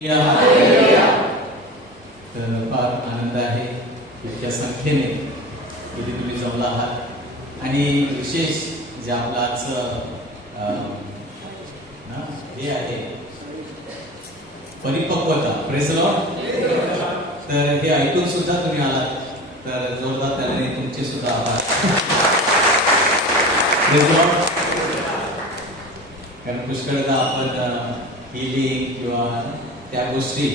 तर फार आनंद आहे इतक्या संख्येने इथे तुम्ही जमला आहात आणि विशेष जे आपलं आजचं हे आहे परिपक्वता प्रेज लॉर्ड. तर हे ऐकून सुद्धा तुम्ही आलात तर जोरदार त्याने तुमचे सुद्धा आभार. Praise Lord. कारण पुष्कळदा आपण हिलिंग किंवा त्या गोष्टी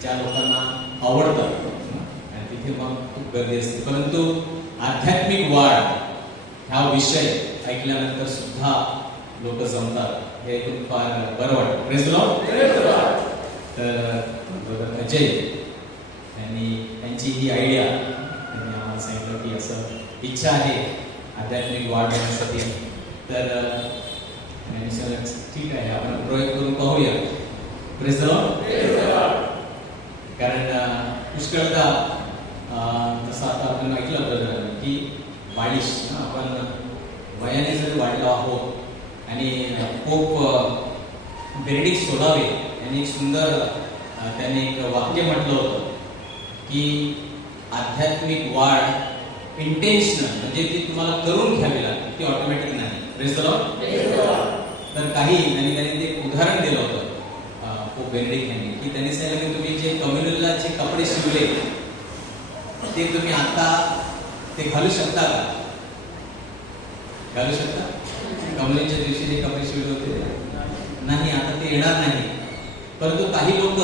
ज्या लोकांना आवडतात आणि तिथे मग खूप गर्दी असते, परंतु आध्यात्मिक वाढ हा विषय ऐकल्यानंतर सुद्धा लोक जमतात. हे ऐकून फार बरं वाटतं. Praise Lord. तर अजय यांनी त्यांची ही आयडिया त्यांनी आम्हाला सांगितलं की असं इच्छा आहे आध्यात्मिक वाढ होण्यासाठी. तर ठीक आहे, आपण प्रयोग करून पाहूया. Praise Lord. कारण पुष्कळदा जसं आता आपण ऐकलं बरं की वाढीस आपण वयाने जर वाढलो आहोत आणि पोप बेनेडिक्ट 16 यांनी एक सुंदर त्याने एक वाक्य म्हटलं होतं की आध्यात्मिक वाढ इंटेन्शनल म्हणजे ती तुम्हाला करून घ्यावी लागते, ती ऑटोमॅटिक नाही. Praise Lord. तर काही त्यांनी एक उदाहरण दिलं होतं पोप बेनेडिक्ट यांनी की त्यांनी सांगितलं की तुम्ही जे कम्युनिटीला जे कपडे शिवले ते तुम्ही आता ते घालू शकता का? घालू शकता? कम्युनिटीच्या दिवशी जे कपडे शिवले होते नाही, आता ते येणार नाही. परंतु काही लोक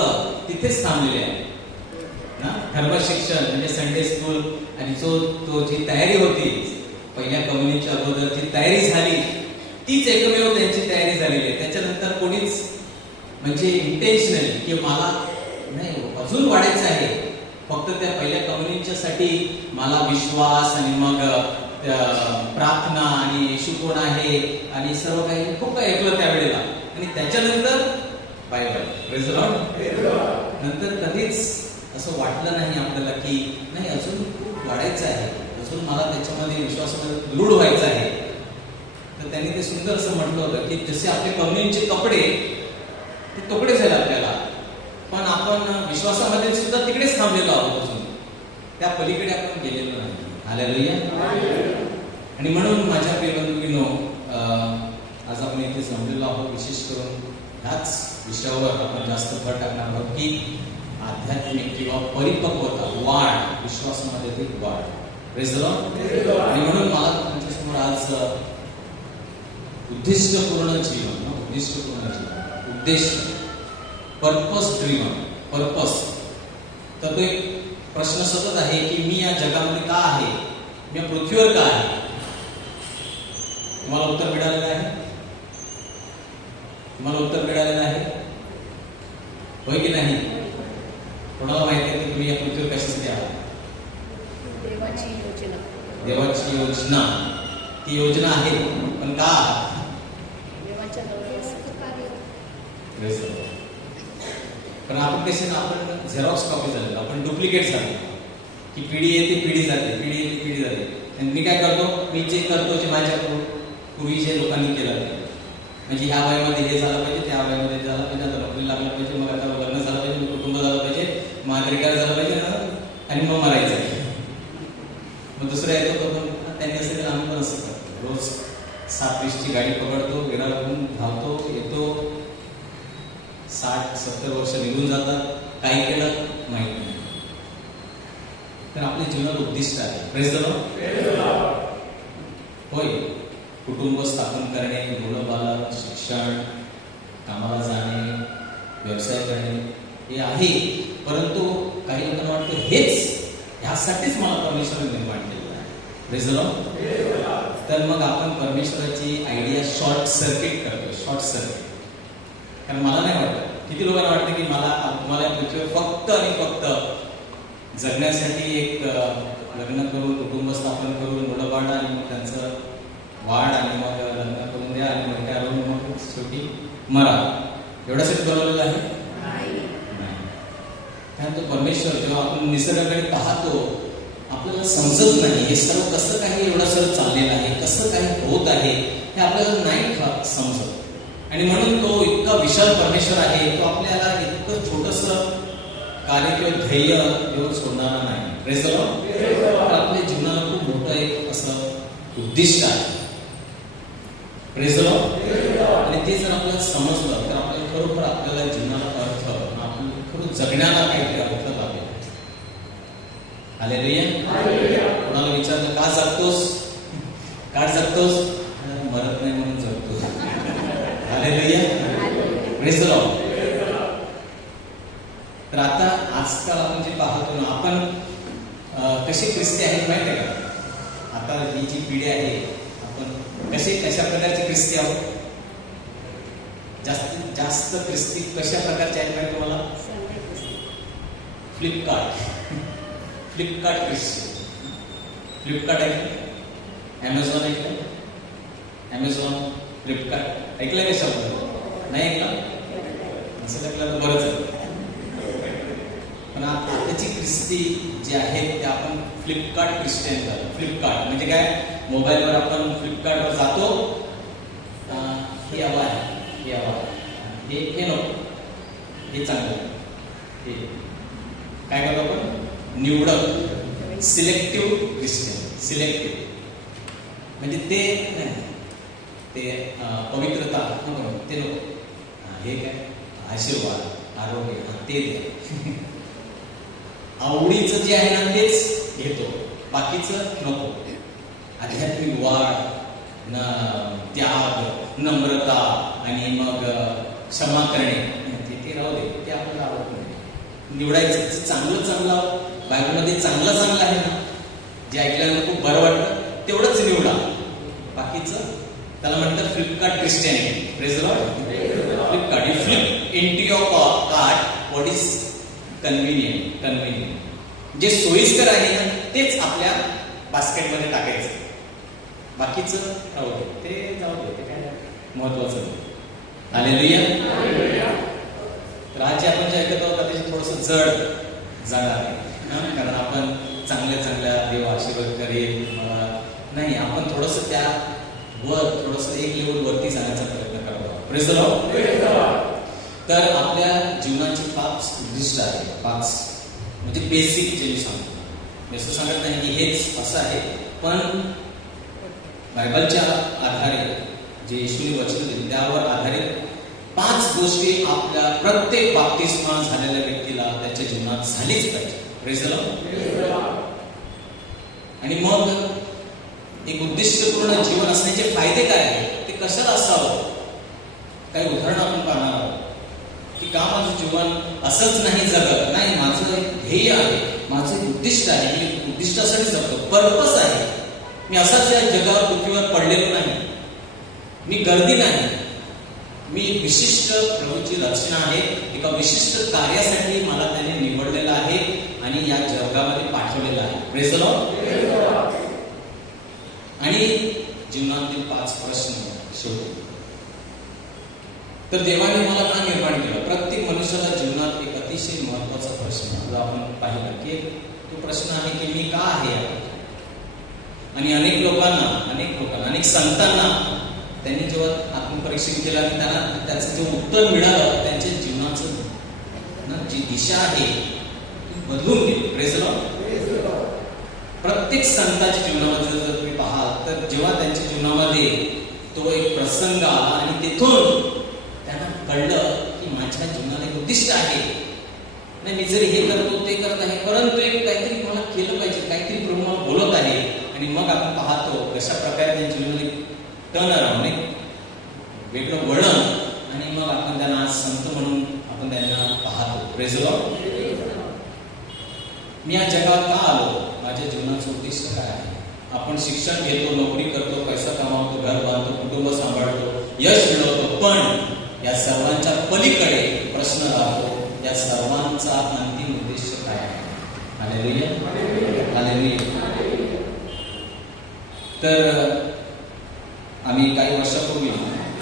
तिथेच थांबलेले आहेत ना. धर्मशिक्षण म्हणजे संडे स्कूल आणि तो जी तयारी होती पहिल्या कम्युनिटीच्या अगोदर जी तयारी झाली तीच एकमेव त्यांची तयारी झालेली आहे. त्याच्यानंतर कोणीच म्हणजे इंटेन्शनली की मला नाही अजून वाढायचं आहे, फक्त त्या पहिल्या कम्युनिटीच्या साठी मला विश्वास आणि मग प्रार्थना आणि येशू कोण आहे आणि सर्व काही खूप काही ऐकलं त्यावेळेला आणि त्याच्यानंतर बाय बाय. Praise Lord. नंतर कधीच असं वाटलं नाही आपल्याला की नाही अजून खूप वाढायचं आहे, अजून मला त्याच्यामध्ये विश्वासामध्ये दृढ व्हायचं आहे. तर त्यांनी ते सुंदर असं म्हटलं होतं की जसे आपले कम्युनिटीचे कपडे ते कपडे झाले आपल्याला, पण आपण विश्वासामध्ये सुद्धा तिकडेच थांबलेलो आहोत, अजून त्या पलीकडे आपण गेलेलो नाही. हालेलुया. आणि म्हणून माझ्या प्रिय बंधूंनो आज आपण इथे जमलेलो आहोत विशेष करून ह्याच विषयावर आपण जास्त भर टाकणार आहोत की आध्यात्मिक किंवा परिपक्वता वाढ, विश्वासामध्ये वाढ. Praise Lord. आणि म्हणून मला तुमच्यासमोर आज उद्दिष्टपूर्ण जीवन, उद्देश, पर्पस ड्रिवन, पर्पस. तर तो एक प्रश्न सतत आहे की मी या जगामध्ये का आहे, मी या पृथ्वीवर का आहे. तुम्हाला उत्तर मिळालेलं आहे? तुम्हाला उत्तर मिळालेलं आहे होय की नाही? कोणाला माहिती आहे की तुम्ही या पृथ्वीवर कशासाठी आहात? देवाची योजना. ती योजना आहे, पण का? पण आपण कसे ना, आपण झेरॉक्स कॉपी झालेलो, आपण डुप्लिकेट झालो की पिढी येते पिढी जाते, पिढी येते पिढी जाते. आणि मी काय करतो, मी जे करतो जे माझ्या पूर्वी जे लोकांनी केलं म्हणजे ह्या वयामध्ये हे झालं पाहिजे, त्या वयामध्ये झालं पाहिजे, आता नोकरी लागलं पाहिजे, मग आता लग्न झालं पाहिजे, कुटुंब झालं पाहिजे, मग रिटायर झालं पाहिजे आणि मग मरायचं. मग दुसरा येतो तो पण त्यांनी असं केलं, आम्ही पण असं करतो. रोज 7:20ची गाडी पकडतो, विरारहून धावतो, येतो, 60-70 वर्ष निघून जातात, काय केलं माहित नाही. तर आपल्या जीवनात उद्दिष्ट आहे. Praise Lord. होय, कुटुंब स्थापन करणे, मुलं बाळ, शिक्षण, कामाला जाणे, व्यवसाय करणे हे आहे. परंतु काही लोकांना वाटतं हेच ह्यासाठीच मला परमेश्वराने निर्माण केलेलं आहे. Praise Lord. तर मग आपण परमेश्वराची आयडिया शॉर्ट सर्किट करतो. Short circuit. कारण मला नाही वाटत, किती लोकांना वाटतं की तुम्हाला पृथ्वीवर फक्त आणि फक्त जगण्यासाठी एक लग्न करून कुटुंब स्थापन करून मुलं बाळ आणि मग त्यांचं वाढ आणि मग लग्न करून द्या आणि मग त्या मग शेवटी मरा, एवढ्यासाठी बनवलेलं आहे नाही. कारण तो परमेश्वर जेव्हा आपण निसर्गाकडे पाहतो आपल्याला समजत नाही हे सर्व कसं काही एवढं सर्व चाललेलं आहे, कसं काही होत आहे हे आपल्याला नाही समजत. आणि म्हणून तो इतका विशाल परमेश्वर आहे, तो आपल्याला इतकं छोटंसं कार्य किंवा ध्येय देऊन सोडणारा नाही. Praise the Lord. तर आपल्या जीवनाला खूप मोठं एक असं उद्दिष्ट आहे. Praise the Lord. आणि ते जर आपल्याला समजलं तर आपल्याला खरोखर आपल्याला जीवनाला अर्थ, आपण खरं जगण्याला काहीतरी अर्थ लाभेल. हालेलुया. कोणाला विचारलं का जगतोस, का जगतोस, मरत नाही म्हणून जगतो. हालेलुया. Praise the Lord. तर आता आजकाल आपण जे पाहतो ना, आपण कसे ख्रिस्ती आहेत माहिती आहे का? आता ही जी पिढी आहे, आपण कशा प्रकारचे ख्रिस्ती आहोत? जास्तीत जास्त ख्रिस्ती कशा प्रकारचे आहेत माहिती तुम्हाला? फ्लिपकार्ट ख्रिस्ती. फ्लिपकार्ट ऐकलं? ॲमेझॉन ऐकलं? ॲमेझॉन, फ्लिपकार्ट ऐकलं का शब्द? नाही ऐकलं? असं ऐकलं तर बरंच आहे. पण आताची ख्रिस्ती जी आहेत ते आपण फ्लिपकार्ट ख्रिस्टियन झालो. फ्लिपकार्ट म्हणजे काय? मोबाईलवर आपण फ्लिपकार्टवर जातो, हे हवं आहे, हे हवं आहे, हे नको, हे चांगलं, हे काय करतो आपण? निवडक, सिलेक्टिव्ह ख्रिस्टियन. सिलेक्टिव्ह म्हणजे ते पवित्रता नको, ते नको, हे काय? आशीर्वाद, आरोग्य, ते द्या. आवडीचं जे आहे ना तेच घेतो, बाकीचं नको. आध्यात्मिक वाढ, त्याग, नम्रता आणि मग क्षमा करणे, ते राहू दे, ते आपल्याला आवडत नाही. निवडायचं चांगलं बायबलमध्ये चांगलं आहे ना, जे ऐकल्यानं खूप बरं वाटतं तेवढंच निवडा, बाकीचं त्याला म्हणतात Flipkart Christianity. Praise the lord. Flipkart, you flip into your cart what is convenient. जे सोयीस्कर आहे ना तेच आपल्या बास्केटमध्ये टाकायचं, बाकीचं राहू दे, ते जाऊ दे, ते काय महत्वाचं नाही. हालेलुया. तर आज जे आपण जे ऐकत आहोत त्याचे थोडंसं जड जाणार आहे, कारण आपण चांगल्या देव आशीर्वाद करेल नाही, आपण थोडंसं त्या थोडंसं एक लेवल वरती जाण्याचा प्रयत्न करतो. Praise the Lord. तर आपल्या जीवनाची 5 उद्दिष्ट आहे. 5 म्हणजे बेसिक जे मी सांगतो, मी असं सांगत नाही की हेच असं आहे, पण बायबलच्या आधारे जे येशूने वचन दिली त्यावर आधारित 5 गोष्टी आपल्या प्रत्येक बाप्तिस्मा झालेल्या व्यक्तीला त्याच्या जीवनात झालीच पाहिजे. Praise the Lord. आणि मग एक उद्दिष्टपूर्ण जीवन असण्याचे फायदे काय आहेत, ते कशाला असावं, काही उदाहरण आपण पाहणार आहोत. की का माझं जीवन असंच नाही जगत, नाही, माझं ध्येय आहे, माझं उद्दिष्ट आहे, मी उद्दिष्टासाठी जगतो, पर्पस आहे. मी असाच या जगावर पृथ्वीवर पडलेलो नाही, मी गर्दी नाही, मी विशिष्ट प्रभूची रचना आहे, एका विशिष्ट कार्यासाठी मला त्याने निवडलेलं आहे आणि या जगामध्ये पाठवलेलं आहे. Praise the Lord. आणि जीवनातील 5 प्रश्न शेवटी. तर देवाने मला का निर्माण केलं? प्रत्येक मनुष्याला जीवनात एक अतिशय महत्वाचा प्रश्न जर आपण पाहिला की तो प्रश्न आहे की मी का आहे. आणि अनेक लोकांना अनेक संतांना त्यांनी जेव्हा आत्मपरीक्षण केलं की त्यांना त्याचं जे उत्तर मिळालं, त्यांच्या जीवनाचं जी दिशा आहे ती बदलून गेली. Praise the Lord. प्रत्येक संतांच्या जीवनामध्ये जर तुम्ही पाहाल तर जेव्हा त्यांच्या जीवनामध्ये तो एक प्रसंग आला आणि तिथून त्यांना कळलं की माझ्या जीवनाला एक उद्दिष्ट आहे, नाही मी जरी हे करतो ते करत आहे, परंतु एक काहीतरी मला केलं पाहिजे, काहीतरी प्रभू मला बोलत आहे. आणि मग आपण पाहतो कशा प्रकारे त्यांच्या जीवनामध्ये टर्न अराउंड, वेगळं वळण, आणि मग आपण त्यांना आज संत म्हणून आपण त्यांना पाहतो. Praise the Lord. मी या जगात का आलो, माझ्या जीवनाचं उद्दिष्ट काय आहे. आपण शिक्षण घेतो, नोकरी करतो, पैसा कमावतो, घर बांधतो, कुटुंब सांभाळतो, यश मिळवतो, पण या सर्वांच्या पलीकडे प्रश्न राहतो, या सर्वांचा अंतिम उद्देश काय आहे. हालेलुया. हालेलुया. तर आम्ही काही वर्षापूर्वी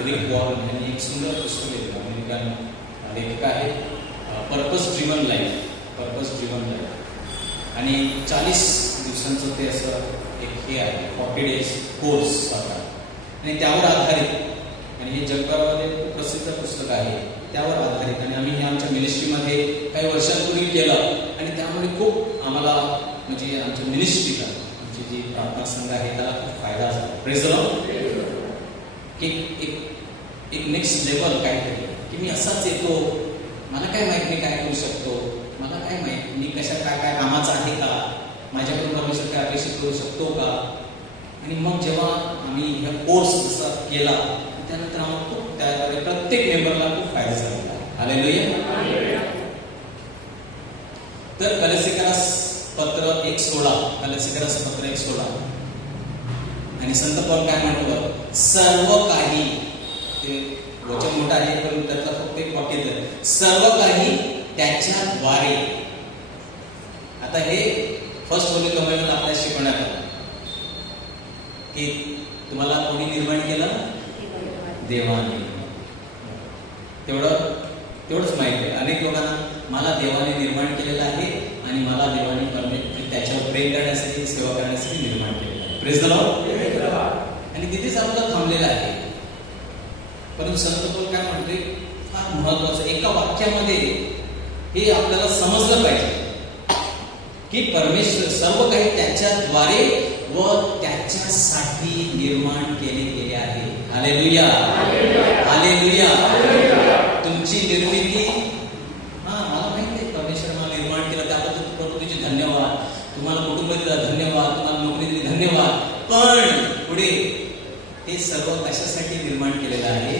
रिक वॉर्न यांनी एक सुंदर पुस्तक लिहिलं, अमेरिकन लेखक आहे, पर्पस ड्रिव्हन लाईफ. आणि 40 दिवसांचं ते असं एक हे आहे, 40 डेज कोर्स होता. आणि त्यावर आधारित आणि हे जगभरामध्ये खूप प्रसिद्ध पुस्तक आहे, त्यावर आधारित. आणि आम्ही हे आमच्या मिनिस्ट्रीमध्ये काही वर्षांपूर्वी केलं आणि त्यामुळे खूप आम्हाला म्हणजे आमच्या मिनिस्ट्रीला, आमची जी प्रार्थना संघ आहे त्याला खूप फायदा झाला. Praise the Lord. एक नेक्स्ट लेवल काहीतरी की मी असाच येतो, मला काय माहित मी काय करू शकतो, मला काय माहित मी कशा काय काय कामाचं आहे का, माझ्याकडून परमेश्वर काय अपेक्षित करू शकतो का. आणि मग जेव्हा आम्ही हा कोर्स जसा केला त्यानंतर आम्हाला खूप त्याद्वारे प्रत्येक मेंबरला खूप फायदा झाला. हालेलुया. तर कलसीकरास पत्र 1:16, कलसीकरास पत्र 1:16 आणि संत पौल काय म्हणतो, सर्व काही, ते वचन मोठं आहे पण त्यातलं फक्त एक वाक्य आहे, सर्व काही त्याच्याद्वारे. आता हे फर्स्ट होली कमेंट आपल्याला शिकवण्यात आलं की तुम्हाला कोणी निर्माण केलं, देवाने. तेवढंच माहिती आहे. अनेक लोकांना मला देवाने निर्माण केलेलं आहे आणि मला देवाने त्याच्यावर प्रेम करण्यासाठी, सेवा करण्यासाठी निर्माण केलेलं आहे. Praise the Lord. आणि तिथेच आपलं थांबलेलं आहे. परंतु संत पौल काय म्हणते, फार महत्वाचं एका वाक्यामध्ये हे आपल्याला समजलं पाहिजे की परमेश्वर सर्व काही त्याच्याद्वारे व त्याच्यासाठी निर्माण केले गेले आहे. हालेलुया. हालेलुया. तुमची निर्मिती, मला माहिती आहे परमेश्वर मला निर्माण केलं, त्याबद्दल प्रभूचे धन्यवाद, तुम्हाला कुटुंब दिला धन्यवाद, तुम्हाला नोकरी दिली धन्यवाद. पण पुढे हे सर्व कशासाठी निर्माण केलेलं आहे?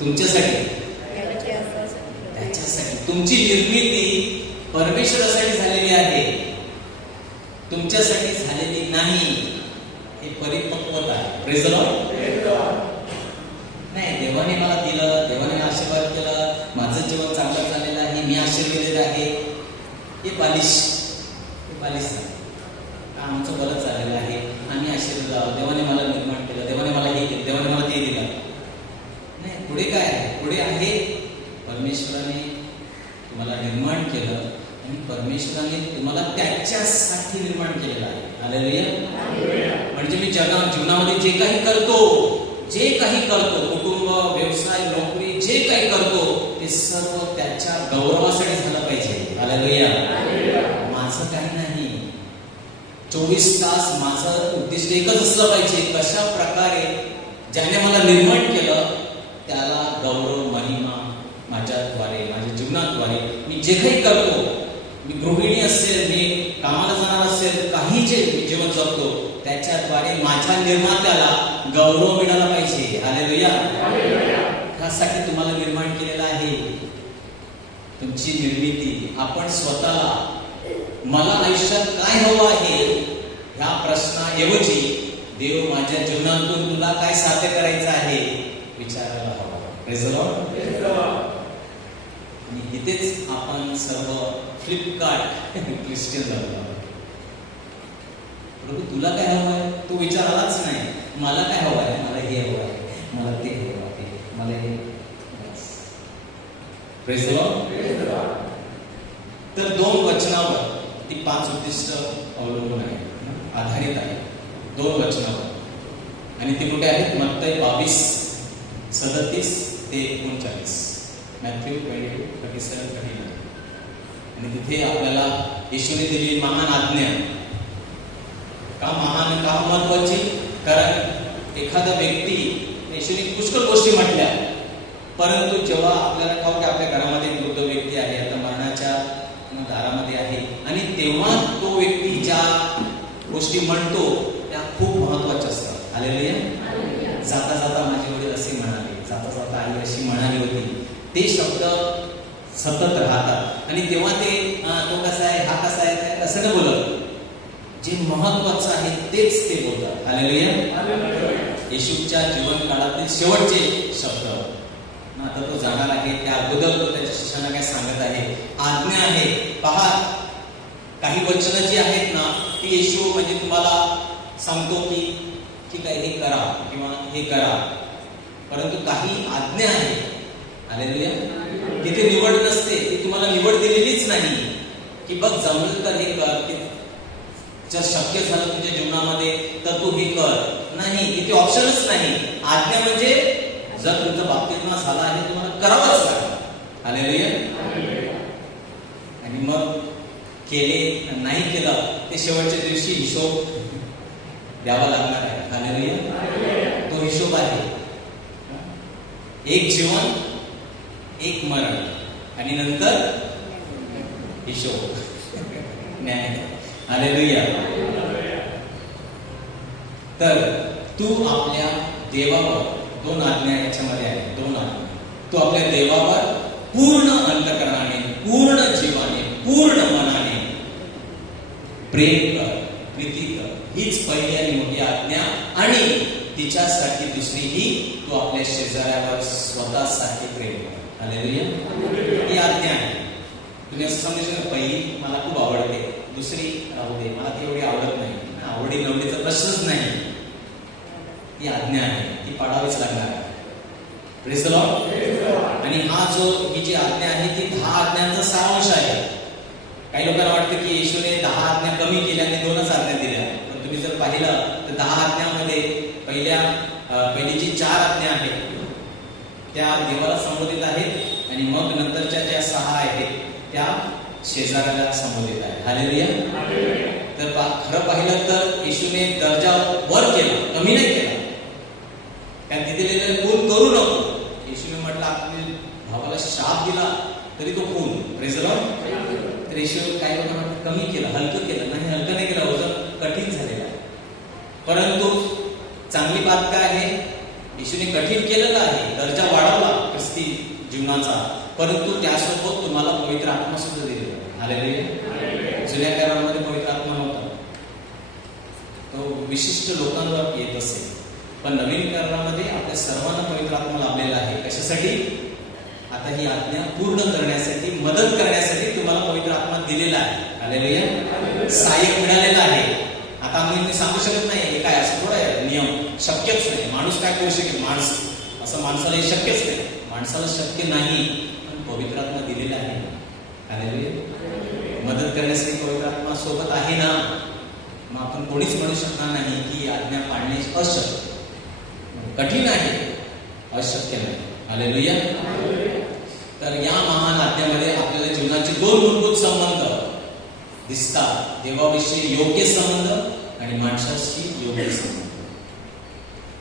तुमच्यासाठी, त्याच्यासाठी. तुमची निर्मिती परमेश्वरासाठी झालेली आहे, तुमच्यासाठी झालेली नाही. हे परिपक्वता आहे. Praise the Lord. नाही, देवाने मला दिलं, देवाने आशीर्वाद केला, माझं जीवन चांगलं झालेलं आहे, मी आशीर्वाद केलेलं आहे, हे बालिश नाही. आमचं बरंच झालेलं आहे, आम्ही आशीर्वाद, देवाने मला निर्माण केलं, देवाने मला हे केलं, देवाने मला ते दिलं. नाही, पुढे काय आहे? पुढे आहे परमेश्वराने तुम्हाला निर्माण केलं आणि परमेश्वराने तुम्हाला त्याच्यासाठी निर्माण केलेलं आहे. हालेलुया. म्हणजे मी जीवनामध्ये जे काही करतो, कुटुंब, व्यवसाय, नोकरी, जे काही करतो ते सर्व त्याच्या गौरवासाठी झालं पाहिजे. हालेलुया. माझं काही नाही. 24 तास माझं उद्दिष्ट एकच असलं पाहिजे, कशा प्रकारे ज्याने मला निर्माण केलं त्याला गौरव, महिमा माझ्याद्वारे, माझ्या जीवनाद्वारे. मी जे काही करतो, मी गृहिणी असेल, मी कामाला जाणार असेल, काही जे जीवन जगतो त्याच्याद्वारे माझ्या निर्मात्याला गौरव मिळाला पाहिजे. हालेलुया. त्यासाठी तुम्हाला निर्माण केलेलं आहे. तुमची निर्मिती, आपण स्वतःला मला आयुष्यात काय हवं आहे ह्या प्रश्नाऐवजी देव माझ्या जीवनातून तुला काय साध्य करायचं आहे विचारायला हवा. Praise the Lord. आणि इथेच आपण सर्व फ्लिपकार्ट ख्रिश्चन झालो. प्रभू तुला काय हवं आहे? तू विचार आलाच नाही, मला काय हवं आहे, मला हे हवं आहे, मला ते हवं आहे, मला हे. Praise the Lord. तर 2 वचनावर ती 5 उद्दिष्ट अवलंबून आहे, आधारित आहे. 2 वचनावर. आणि ते कुठे आहेत? मत्तई 22:37 ते 39. मॅथ्यू 22:37-39. आणि तिथे आपल्याला येशूने दिलेली महान आज्ञा. का महान, का महत्वाची? कारण एखादा व्यक्ती, येशूने पुष्कळ गोष्टी म्हटल्या, परंतु जेव्हा आपल्याला ठाऊक आपल्या घरामध्ये वृद्ध व्यक्ती आहे, आता मरणाच्या दारामध्ये आहे, आणि तेव्हा तो व्यक्ती ज्या गोष्टी म्हणतो त्या खूप महत्वाच्या असतात. हालेलुया. जाता जाता माझे वडील असे म्हणाले, जाता जाता आई अशी म्हणाली होती, ते शब्द सतत राहतात. आणि तेव्हा ते तो कसा आहे, हा कसा आहे, असं नाही बोलत. जे महत्वाचं आहे तेच ते बोलतात. हालेलुया. येशूच्या जीवन काळातील शेवटचे शब्द. आता तो जाणार आहे, त्या अगोदर तो त्याच्या शिष्यांना काय सांगत आहे, आज्ञा आहे. पहा, काही वचनं जी आहेत ना ती येशू म्हणजे तुम्हाला सांगतो की ठीक आहे हे करा किंवा हे करा, परंतु काही आज्ञा आहे. हालेलुया. तिथे निवड नसते, ती तुम्हाला निवड दिलेलीच नाही की बघ जमलं तर हे कर, जर शक्य झालं तुझ्या जीवनामध्ये तर तू हे कर. नाही, इथे ऑप्शनच नाही. आज्ञा म्हणजे जर तुमचा बाप्तिस्मा झाला आहे तुम्हाला करावंच लागेल. हालेलुया. आणि मग केले नाही केलं ते शेवटच्या दिवशी हिशोब द्यावा लागणार आहे. हालेलुया. तो हिशोब आहे. एक जीवन, एक मरण आणि नंतर हिशोब, न्याय. हालेलुया. तर तू आपल्या देवावर, दोन आज्ञा याच्यामध्ये आहे, दोन आज्ञा. तू आपल्या देवावर पूर्ण अंतःकरणाने, पूर्ण जीवाने, पूर्ण मनाने प्रेम कर, प्रीती कर. हीच पहिली आणि मोठी आज्ञा. आणि तिच्यासाठी दुसरी ही, तू आपल्या शेजाऱ्यावर स्वतःसाठी प्रेम कर. हालेलुया. ही आज्ञा आहे. तुम्ही असं समजू शकता, पहिली मला खूप आवडते, दुसरी राहू दे, मला ती एवढी आवडत नाही. आवडी नवडीचा प्रश्नच नाही. ती आज्ञा आहे, ती पाळावीच लागणार आहे. Praise the Lord. आणि ही जी आज्ञा आहे ती 10 आज्ञांचा सारांश आहे. काही लोकांना वाटतं की येशूने 10 आज्ञा कमी केल्या आणि 2च आज्ञा दिल्या. पण तुम्ही जर पाहिलं तर 10 आज्ञामध्ये पहिली जी 4 आज्ञा आहेत त्या देवाला संबोधित आहेत आणि मग नंतरच्या ज्या 6 आहेत त्या शेजाऱ्याला संबोधित आहेत. हालेलुया. तर खरं पाहिलं तर येशूने दर्जा वर केला, कमी नाही केला. कारण तिथे लिहिलेलं खून करू नको. येशूने म्हटलं आपल्या भावाला शाप दिला तरी तो खून. Praise the Lord. तर येशू काही लोकांना कमी केलं, हलकं केलं. नाही, हलकं नाही केलं, वजन कठीण झालेलं आहे. परंतु चांगली बात काय आहे, येशूने कठीण केलेलं आहे, दर्जा वाढवला ख्रिस्ती जीवनाचा. परंतु त्यासोबत तुम्हाला पवित्र आत्मा सुद्धा दिलेला. हालेलुया. जुन्या करारामध्ये पवित्र आत्मा नव्हता, तो विशिष्ट लोकांवर येत असे. पण नवीन करारामध्ये आपल्या सर्वांना पवित्र आत्मा लाभलेला आहे. कशासाठी? आता ही आज्ञा पूर्ण करण्यासाठी, मदत करण्यासाठी तुम्हाला पवित्र आत्मा दिलेला आहे. हालेलुया. सहाय्यक मिळालेला आहे. आता आम्ही सांगू शकत नाही हे काय असं थोडं आहे, नियम शक्यच नाही. माणूस काय करू शकेल? असं माणसाला हे शक्यच नाही. माणसाला शक्य नाही, पण पवित्र आत्मा दिलेला आहे. हालेलुया. मदत करण्यासाठी पवित्र आत्मा सोबत आहे ना. मग आपण कोणीच म्हणू शकणार नाही की आज्ञा पाळणे अशक्य, कठीण आहे, अशक्य नाही. हालेलुया. तर या महान आज्ञेमध्ये आपल्याला जीवनाचे 2 मूलभूत संबंध दिसतात. देवाविषयी योग्य संबंध आणि माणसाशी योग्य संबंध.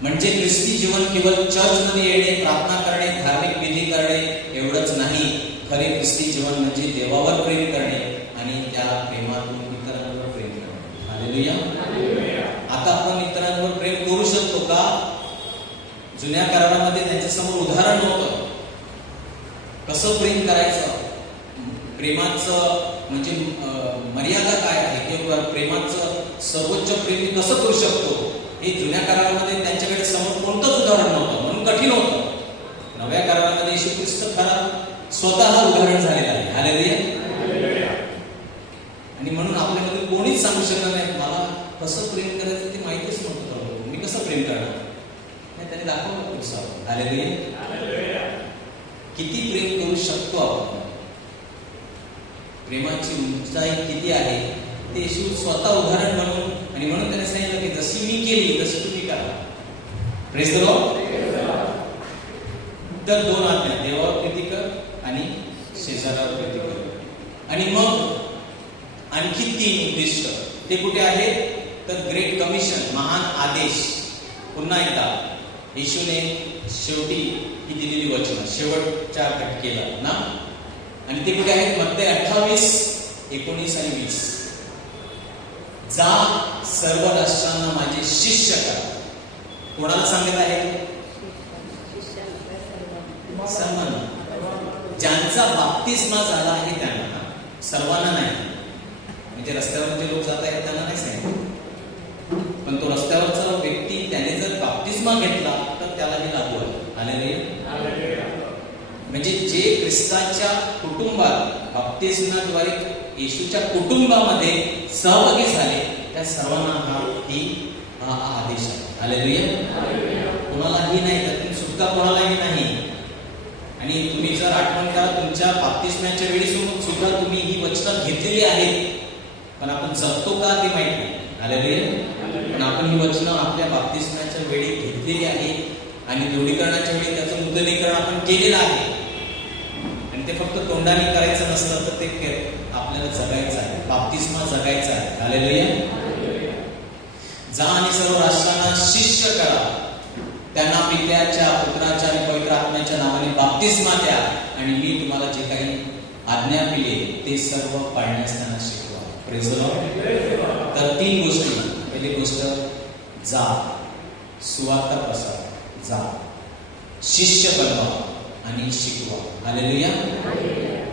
म्हणजे ख्रिस्ती जीवन केवळ चर्चमध्ये येणे, प्रार्थना करणे, धार्मिक विधी करणे एवढंच नाही. खरे ख्रिस्ती जीवन म्हणजे देवावर प्रेम करणे आणि त्या प्रेमातून इतरांवर प्रेम करणे. हालेलुया. आता आपण इतरांवर प्रेम करू शकतो का? जुन्या करारामध्ये त्यांच्यासमोर उदाहरण नव्हतं. कसं प्रेम करायचं, प्रेमाचं म्हणजे मर्यादा काय आहे, किंवा प्रेमाचं सर्वोच्च प्रेम कसं करू शकतो, हे जुन्या करारामध्ये त्यांच्याकडे समोर कोणतंच उदाहरण नव्हतं, म्हणून कठीण होतं. नव्या करारामध्ये येशू ख्रिस्त खरा स्वतः उदाहरण झालेलं आहे. हालेलुया. आणि म्हणून आपल्यामध्ये कोणीच सांगू शकत नाही मला कसं प्रेम करायचं ते माहितीच नव्हतं, मी कसं प्रेम करणार. त्याने दाखवलं पुरुषावर. हालेलुया. किती प्रेम करू शकतो आपण, प्रेमाची उंचाई किती आहे ते येशू स्वतः उदाहरण म्हणून, आणि म्हणून त्याने सांगितलं की जशी मी केली तशी तुम्ही करा. Praise the Lord. तर 2 आज्ञा, देवावर प्रीती कर आणि शेजाऱ्यावर प्रीती कर. आणि मग आणखी 3 उद्दिष्ट ते कुठे आहेत? तर ग्रेट कमिशन, महान आदेश. पुन्हा एकदा येशूने शेवटी ही दिलेली वचन शेवटच्या घटकेला ना, आणि ते कुठे आहेत? मत्ते 28, 19 आणि 20. जा सर्व राष्ट्रांना माझे शिष्य करा. कोणाला सांगत आहे? सर्वांना. ज्यांचा बाप्तिस्मा झाला आहे त्यांना, सर्वांना नाही. म्हणजे रस्त्यावर जे लोक जात आहेत त्यांना नाही सांगितलं, पण तो रस्त्यावरचा व्यक्ती त्याने जर बाप्तिस्मा घेतला तर त्याला हे लागू आहे. हालेलुया. म्हणजे जे ख्रिस्ताच्या कुटुंबात बाप्तिस्माद्वारे येशूच्या कुटुंबामध्ये सहभागी झाले त्या सर्वांना हा आदेश आहे. हालेलुया. कोणालाही नाही, त्यातून सुटका कोणालाही नाही. आणि तुम्ही जर आठवण करा, तुमच्या बाप्तिस्माच्या वेळी सुद्धा तुम्ही ही वचनं घेतलेली आहेत, पण आपण जगतो का ते माहित नाही. हालेलुया. पण आपण ही वचनं आपल्या बाप्तिस्माच्या वेळी घेतलेली आहे आणि दृढीकरणाच्या वेळी त्याचं नूतनीकरण आपण केलेलं आहे. आणि ते फक्त तोंडाने करायचं नसलं तर ते आपल्याला जगायचं आहे. बाप्तिस्मा जगायचा आहे. हालेलुया. जा आणि सर्व राष्ट्रांना शिष्य करा, त्यांना पित्याच्या, पुत्राच्या आणि पवित्र आत्म्याच्या नावाने बाप्तिस्मा द्या आणि मी तुम्हाला जे काही आज्ञा दिली ते सर्व पाळण्यास त्यांना शिकवा. Praise the Lord. तर 3 गोष्टी. पहिली गोष्ट, जा, सुवार्ता पसरवा, जा, शिष्य बनवा आणि शिकवा. हालेलुया.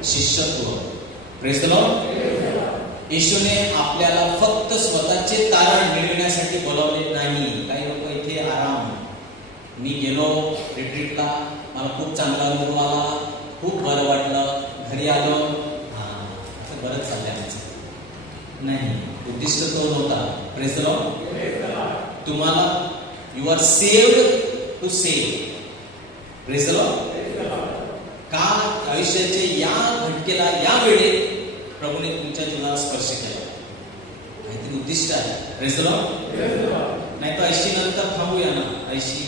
शिष्यत्व. Praise the lord. येशूने आपल्याला फक्त स्वतःचे तारण मिळविण्यासाठी बोलावले नाही. काही लोक इथे आराम, मी गेलो रिट्रीटला, मला खूप चांगला अनुभव आला, खूप बरं वाटलं, घरी आलो, असं बरंच चाललंय आमचं. नाही, उद्दिष्ट तो नव्हता. Praise the lord. तुम्हाला you are saved to save. Praise the lord. का आयुष्याचे या घटकेला, या वेळेत प्रभूने तुमच्या जीवनाला स्पर्श केला, काहीतरी उद्दिष्ट आहे. Praise the Lord. नाही तर 80 नंतर थांबूया ना, 80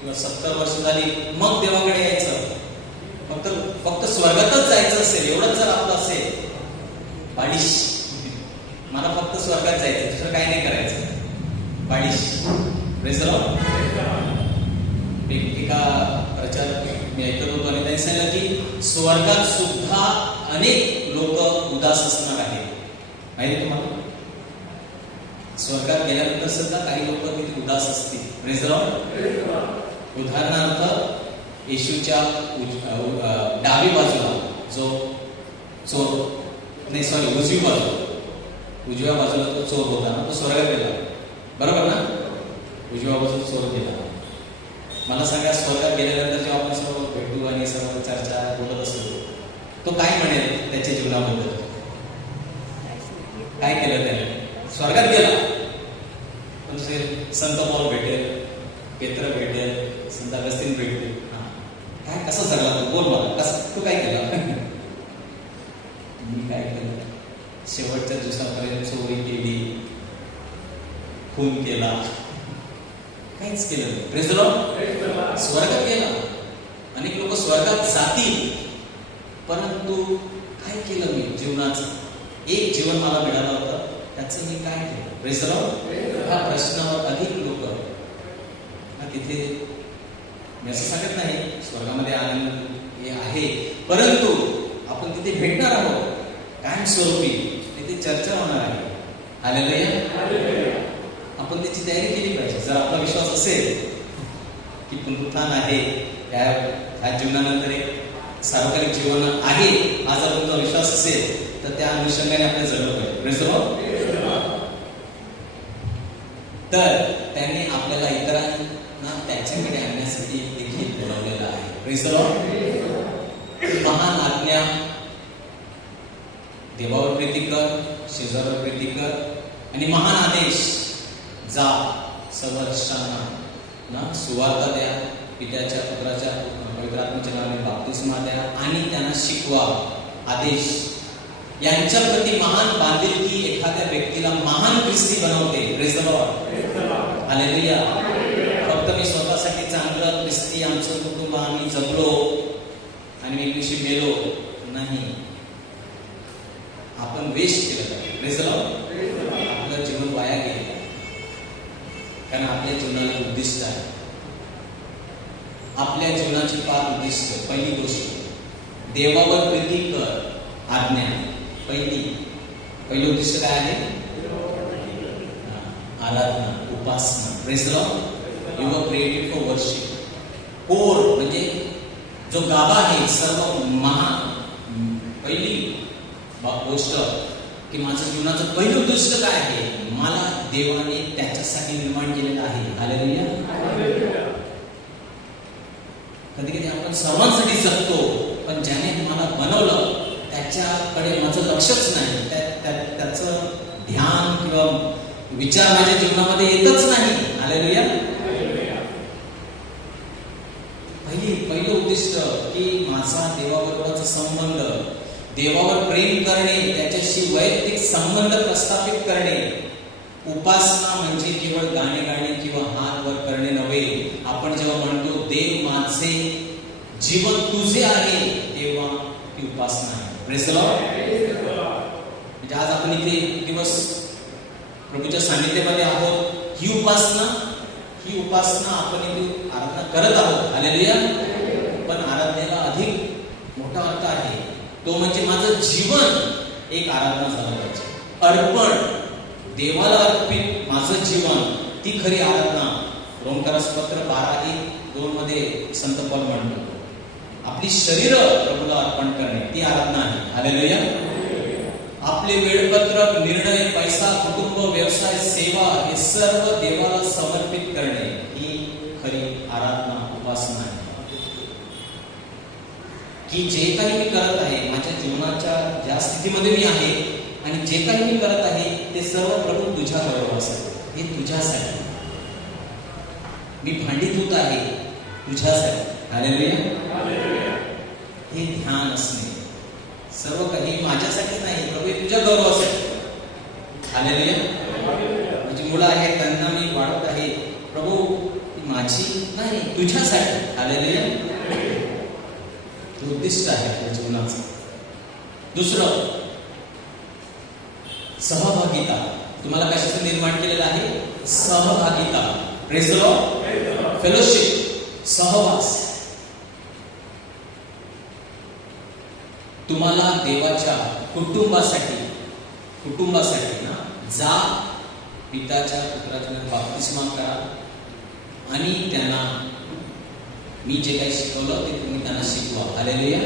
किंवा 70 वर्ष झाली मग देवाकडे यायचं. फक्त स्वर्गातच जायचं असेल एवढंच जर आपलं असेल, बालिश, मला फक्त स्वर्गात जायचं, दुसरं काही नाही करायचं, बालिश. Praise the Lord. एका प्रचार मी ऐकत होतो आणि त्यांनी सांगितलं की स्वर्गात सुद्धा अनेक लोक उदास असणार आहेत. माहिती तुम्हाला? स्वर्गात गेल्यानंतर सुद्धा काही लोक किती उदास असतील. Praise the Lord. उदाहरणार्थ येशूच्या डावी बाजूला जो चोर, नाही सॉरी उजव्या बाजूला तो चोर होता ना, तो स्वर्गात गेला. बरोबर ना? उजव्या बाजूला चोर गेला. मला सांगा, स्वर्गात गेल्यानंतर जेव्हा आपण सर्व भेटू आणि सर्व चर्चा बोलत असतो, तो काय म्हणेल त्याच्या जीवनाबद्दल? काय केलं त्याने? स्वर्गात गेला, पण संत पौल भेटेल, पेत्र भेटेल, संत अगस्तीन भेटेल. काय कसं जगला तू? बोल मला, कसं तू काय केलं? मी काय केलं? शेवटच्या दिवसापर्यंत चोरी केली, खून केला, काहीच केलं. Praise the Lord. स्वर्गात गेला. अनेक लोक स्वर्गात जातील, परंतु काय केलं मी जीवनाचं? एक जीवन मला मिळालं होतं, त्याचं मी काय केलं? Praise the Lord. हा प्रश्नावर अधिक लोक तिथे, मी असं सांगत नाही स्वर्गामध्ये आनंद हे आहे, परंतु आपण तिथे भेटणार आहोत कायमस्वरूपी, तिथे चर्चा होणार आहे. हालेलुया. आपण त्याची तयारी केली पाहिजे. जर आपला विश्वास असेल की पुनरुत्थान आहे, ह्या जीवनानंतर एक सार्वकालिक जीवन आहे, हा जर तुमचा विश्वास असेल तर त्या अनुषंगाने आपल्याला जगलं पाहिजे. Praise the Lord. तर त्याने आपल्याला इतरांना त्याच्याकडे आणण्यासाठी देखील बोलावलेलं आहे. Praise the Lord. महान आज्ञा, देवावर प्रीती कर, शेजारावर प्रीती कर, आणि महान आदेश, जा, सर्व राष्ट्रांना सुवार्ता द्या, पित्याच्या, पुत्राच्या, पवित्र आत्म्याच्या नावाने बाप्तिस्मा द्या आणि त्यांना शिकवा. आदेश यांच्या प्रती महान बांधिलकी एखाद्या व्यक्तीला महान ख्रिस्ती बनवते. Praise the Lord. हालेलुया. फक्त मी स्वतःसाठी चांगलं ख्रिस्ती, आमचं कुटुंब आम्ही जगलो आणि मी एकदिवशी मेलो नाही, आपण वेस्ट केलं. Praise the Lord. आपलं जीवन वाया गेलं, कारण आपल्या जीवनाला उद्दिष्ट आहे. आपल्या जीवनाची 5 उद्दिष्ट. पहिली गोष्ट, देवावर प्रीती कर, आज्ञा. पहिलं उद्दिष्ट काय आहे? आराधना, उपासना. Praise the lord. You are created for worship. Core म्हणजे जो गाभा आहे, सर्व महान पहिली गोष्ट की माझं जीवनाचं पहिलं उद्दिष्ट काय आहे? मला देवाने त्याच्यासाठी निर्माण केलेलं आहे. हालेलुया. कधी कधी आपण सर्वांसाठी जगतो, पण ज्याने मला बनवलं त्याच्याकडे माझं लक्षच नाही, त्याचं ध्यान किंवा विचार माझ्या जीवनामध्ये येतच नाही. हालेलुया. पहिलं उद्दिष्ट की माझा देवाबरोबरचा संबंध, देवावर प्रेम करणे, त्याच्याशी वैयक्तिक संबंध प्रस्थापित करणे, उपासना म्हणजे केवळ गाणे गाणे किंवा हात वर करणे नव्हे. आपण जेव्हा म्हणतो देव माझे जीवन तुझे आहे, तेव्हा ती उपासना आहे. Praise the Lord. म्हणजे आज आपण इथे दिवस प्रभूच्या सानिध्यामध्ये आहोत. ही उपासना आपण इथे आराधना करत आहोत. हालेलुया. पण आराधनेला अधिक मोठा अर्थ आहे. तो म्हणजे माझं जीवन एक आराधना झालं पाहिजे. अर्पण, देवाला अर्पित माझं जीवन, ती खरी आराधना. रोमकरास पत्र 12:1-2 मध्ये संत पौल म्हणतो, आपली शरीर प्रभूला अर्पण करणे ती आराधना आहे. हालेलुया. आपले वेळपत्रक, निर्णय, पैसा, कुटुंब, व्यवसाय, सेवा हे सर्व देवाला समर्पित करणे ही खरी आराधना, उपासना आहे. की जे काही मी करत आहे, माझ्या जीवनाच्या ज्या स्थितीमध्ये मी आहे आणि जे काही मी करत आहे ते सर्व प्रभू तुझ्या गौरवासाठी, हे तुझ्यासाठी. मी भांडीत होत आहे तुझ्यासाठी. हालेलुया. हे ध्यान असणे, सर्व काही माझ्यासाठी नाही प्रभू, हे तुझ्या गौरवासाठी. हालेलुया. माझी मुलं आहेत, त्यांना मी वाढवत आहे प्रभू, माझी नाही तुझ्यासाठी. हालेलुया. ते उद्दिष्ट आहे आपल्या जीवनाचं. दुसरं, सहभागिता. तुम्हाला कशाचं निर्माण केलेलं आहे? सहभागिता. Praise the Lord. फेलोशिप, सहवास. तुम्हाला देवाच्या कुटुंबासाठी ना जा, पिताच्या पुत्राच्या बाप्तिस्मा करा आणि त्यांना मी जे काही शिकवलं ते तुम्ही त्यांना शिकवा. हालेलुया.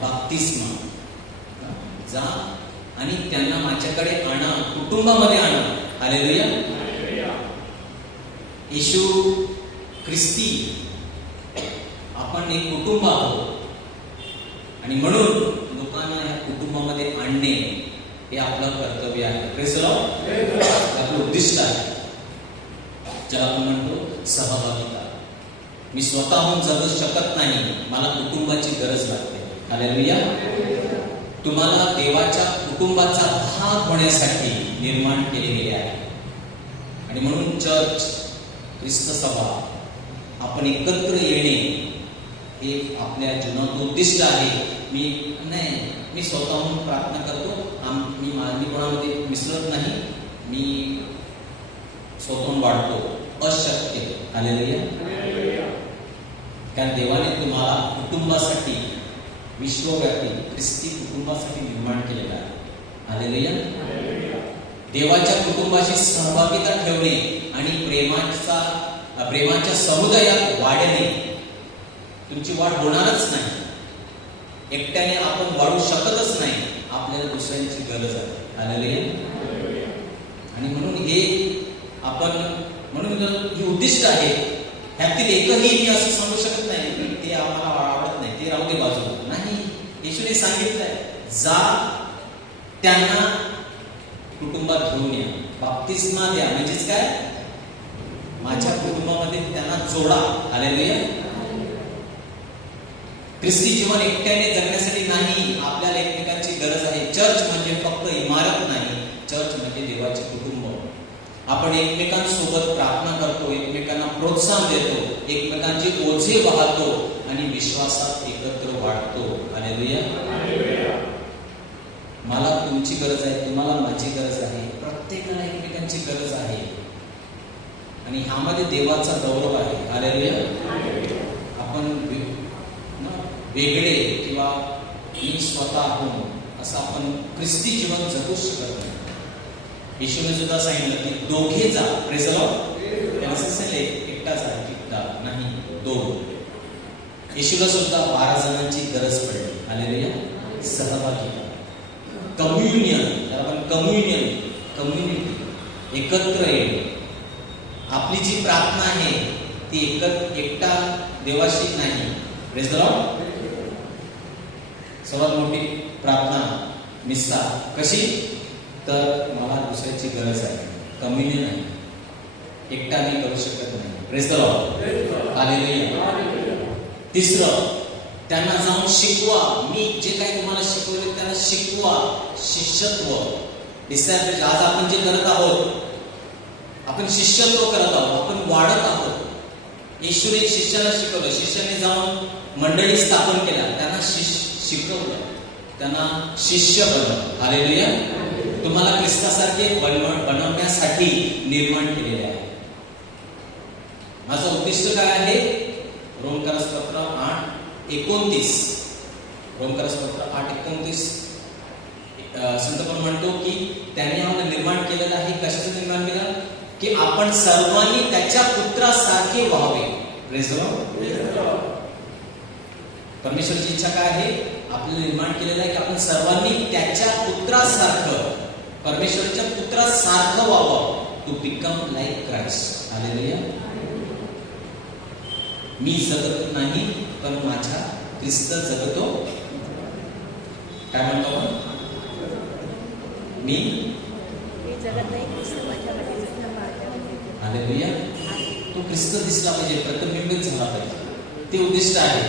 बाप्तिस्मा, जा आणि त्यांना माझ्याकडे आणा, कुटुंबामध्ये आणा. हालेलुया. येशू ख्रिस्ती आपण एक कुटुंब आहोत आणि म्हणून लोकांना या कुटुंबामध्ये आणणे हे आपलं कर्तव्य आहे. Praise the Lord. आपलं उद्दिष्ट आहे, ज्याला आपण म्हणतो सहभागिता. मी स्वतःहून जगू शकत नाही, मला कुटुंबाची गरज लागते. हालेलुया. तुम्हाला देवाच्या कुटुंबाचा भाग होण्यासाठी निर्माण केले गेले आहे आणि म्हणून चर्च, ख्रिस्त सभा, आपण एकत्र येणे हे आपल्या जीवनात उद्दिष्ट आहे. मी स्वतःहून प्रार्थना करतो, मी कोणामध्ये मिसळत नाही, मी स्वतःहून वाढतो, अशक्य. हालेलुया. कारण देवाने तुम्हाला कुटुंबासाठी, विश्वव्यापी ख्रिस्ती कुटुंबासाठी निर्माण केलेला आहे. हालेलुया. देवाच्या कुटुंबाशी सहभागिता ठेवणे आणि प्रेमाच्या समुदायात वाढणे. तुमची वाढ होणारच नाही, एकट्याने आपण वाढू शकतच नाही, आपल्याला दुसऱ्यांची गरज आहे. हालेलुया. आणि म्हणून हे ही उद्दिष्ट आहे. ह्यातील एकही मी असं सांगू शकत नाही की ते आम्हाला आवडत नाही, ते राहू दे बाजूला. नाही, येशूने सांगितलंय जा, त्यांना कुटुंबात घेऊन या, बाप्तिस्मा द्या. म्हणजेच काय? माझ्या कुटुंबामध्ये त्यांना जोडा. हालेलुया. ख्रिस्ती जीवन एकट्याने जगण्यासाठी नाही, आपल्याला एकमेकांची गरज आहे. चर्च म्हणजे फक्त इमारत नाही, चर्च म्हणजे देवाचे कुटुंब. आपण एकमेकांसोबत प्रार्थना करतो, एकमेकांना प्रोत्साहन देतो, एकमेकांचे ओझे वाहतो आणि विश्वासात एकत्र वाढतो. हालेलुया. मला तुमची गरज आहे, तुम्हाला माझी गरज आहे, प्रत्येकाला एकमेकांची गरज आहे आणि ह्यामध्ये देवाचा गौरव आहे. हालेलुया. आपण वेगळे किंवा मी स्वतः होऊन असं आपण ख्रिस्ती जीवन जगू शकत नाही. येशूने सुद्धा सांगितलं की दोघे जा. Praise the Lord. एकटा जा, एकटा नाही, दोन. येशूला सुद्धा 12 जणांची गरज पडली. हालेलुया. सहभागिता, कम्युनियन, आपण कम्युनिटी, एकत्र येणे. आपली जी प्रार्थना आहे ती एकटा देवाशी नाही. Praise the Lord. सर्वात मोठी प्रार्थना मिस्सा कशी? तर मला दुसऱ्याची गरज आहे, कम्युनियन आहे, एकटा मी करू शकत नाही. Praise the Lord. हालेलुया. तिसरं, त्यांना जाऊन शिकवा. मी जे काही तुम्हाला शिकवले त्यांना शिकवा. शिष्यत्व, डिसायपल. आज आपण जे करत आहोत आपण शिष्यत्व करत आहोत, आपण वाढत आहोत. येशूने शिष्याला शिकवलं, शिष्याने जाऊन मंडळी स्थापन केल्या, त्यांना शिकवलं, त्यांना शिष्य बनवलं. हालेलुया. तुम्हाला ख्रिस्तासारखे बनवण्यासाठी निर्माण केलेले आहे. माझं उद्दिष्ट काय आहे? रोमकरसपत्र 8:29. रोमकरसपत्र 8:29 संत पण म्हणतो की त्याने आम्हाला निर्माण केलेलं आहे. कशाचं निर्माण केलं? की आपण सर्वांनी त्याच्या पुत्रासारखे व्हावे. Praise the lord. परमेश्वराची इच्छा काय आहे? आपलं निर्माण केलेलं आहे की आपण सर्वांनी त्याच्या पुत्रासारखं, परमेश्वराच्या पुत्रासारखं व्हावं. To become like Christ. Hallelujah. मी जगत नाही पण माझ्या ख्रिस्त जगतो. काय म्हणतो आपण? मी जगत नाही, ख्रिस्त माझ्यामध्ये जगतो. हालेलुया. तो ख्रिस्त दिसला पाहिजे, प्रतिबिंबित झाला पाहिजे. ते उद्दिष्ट आहे.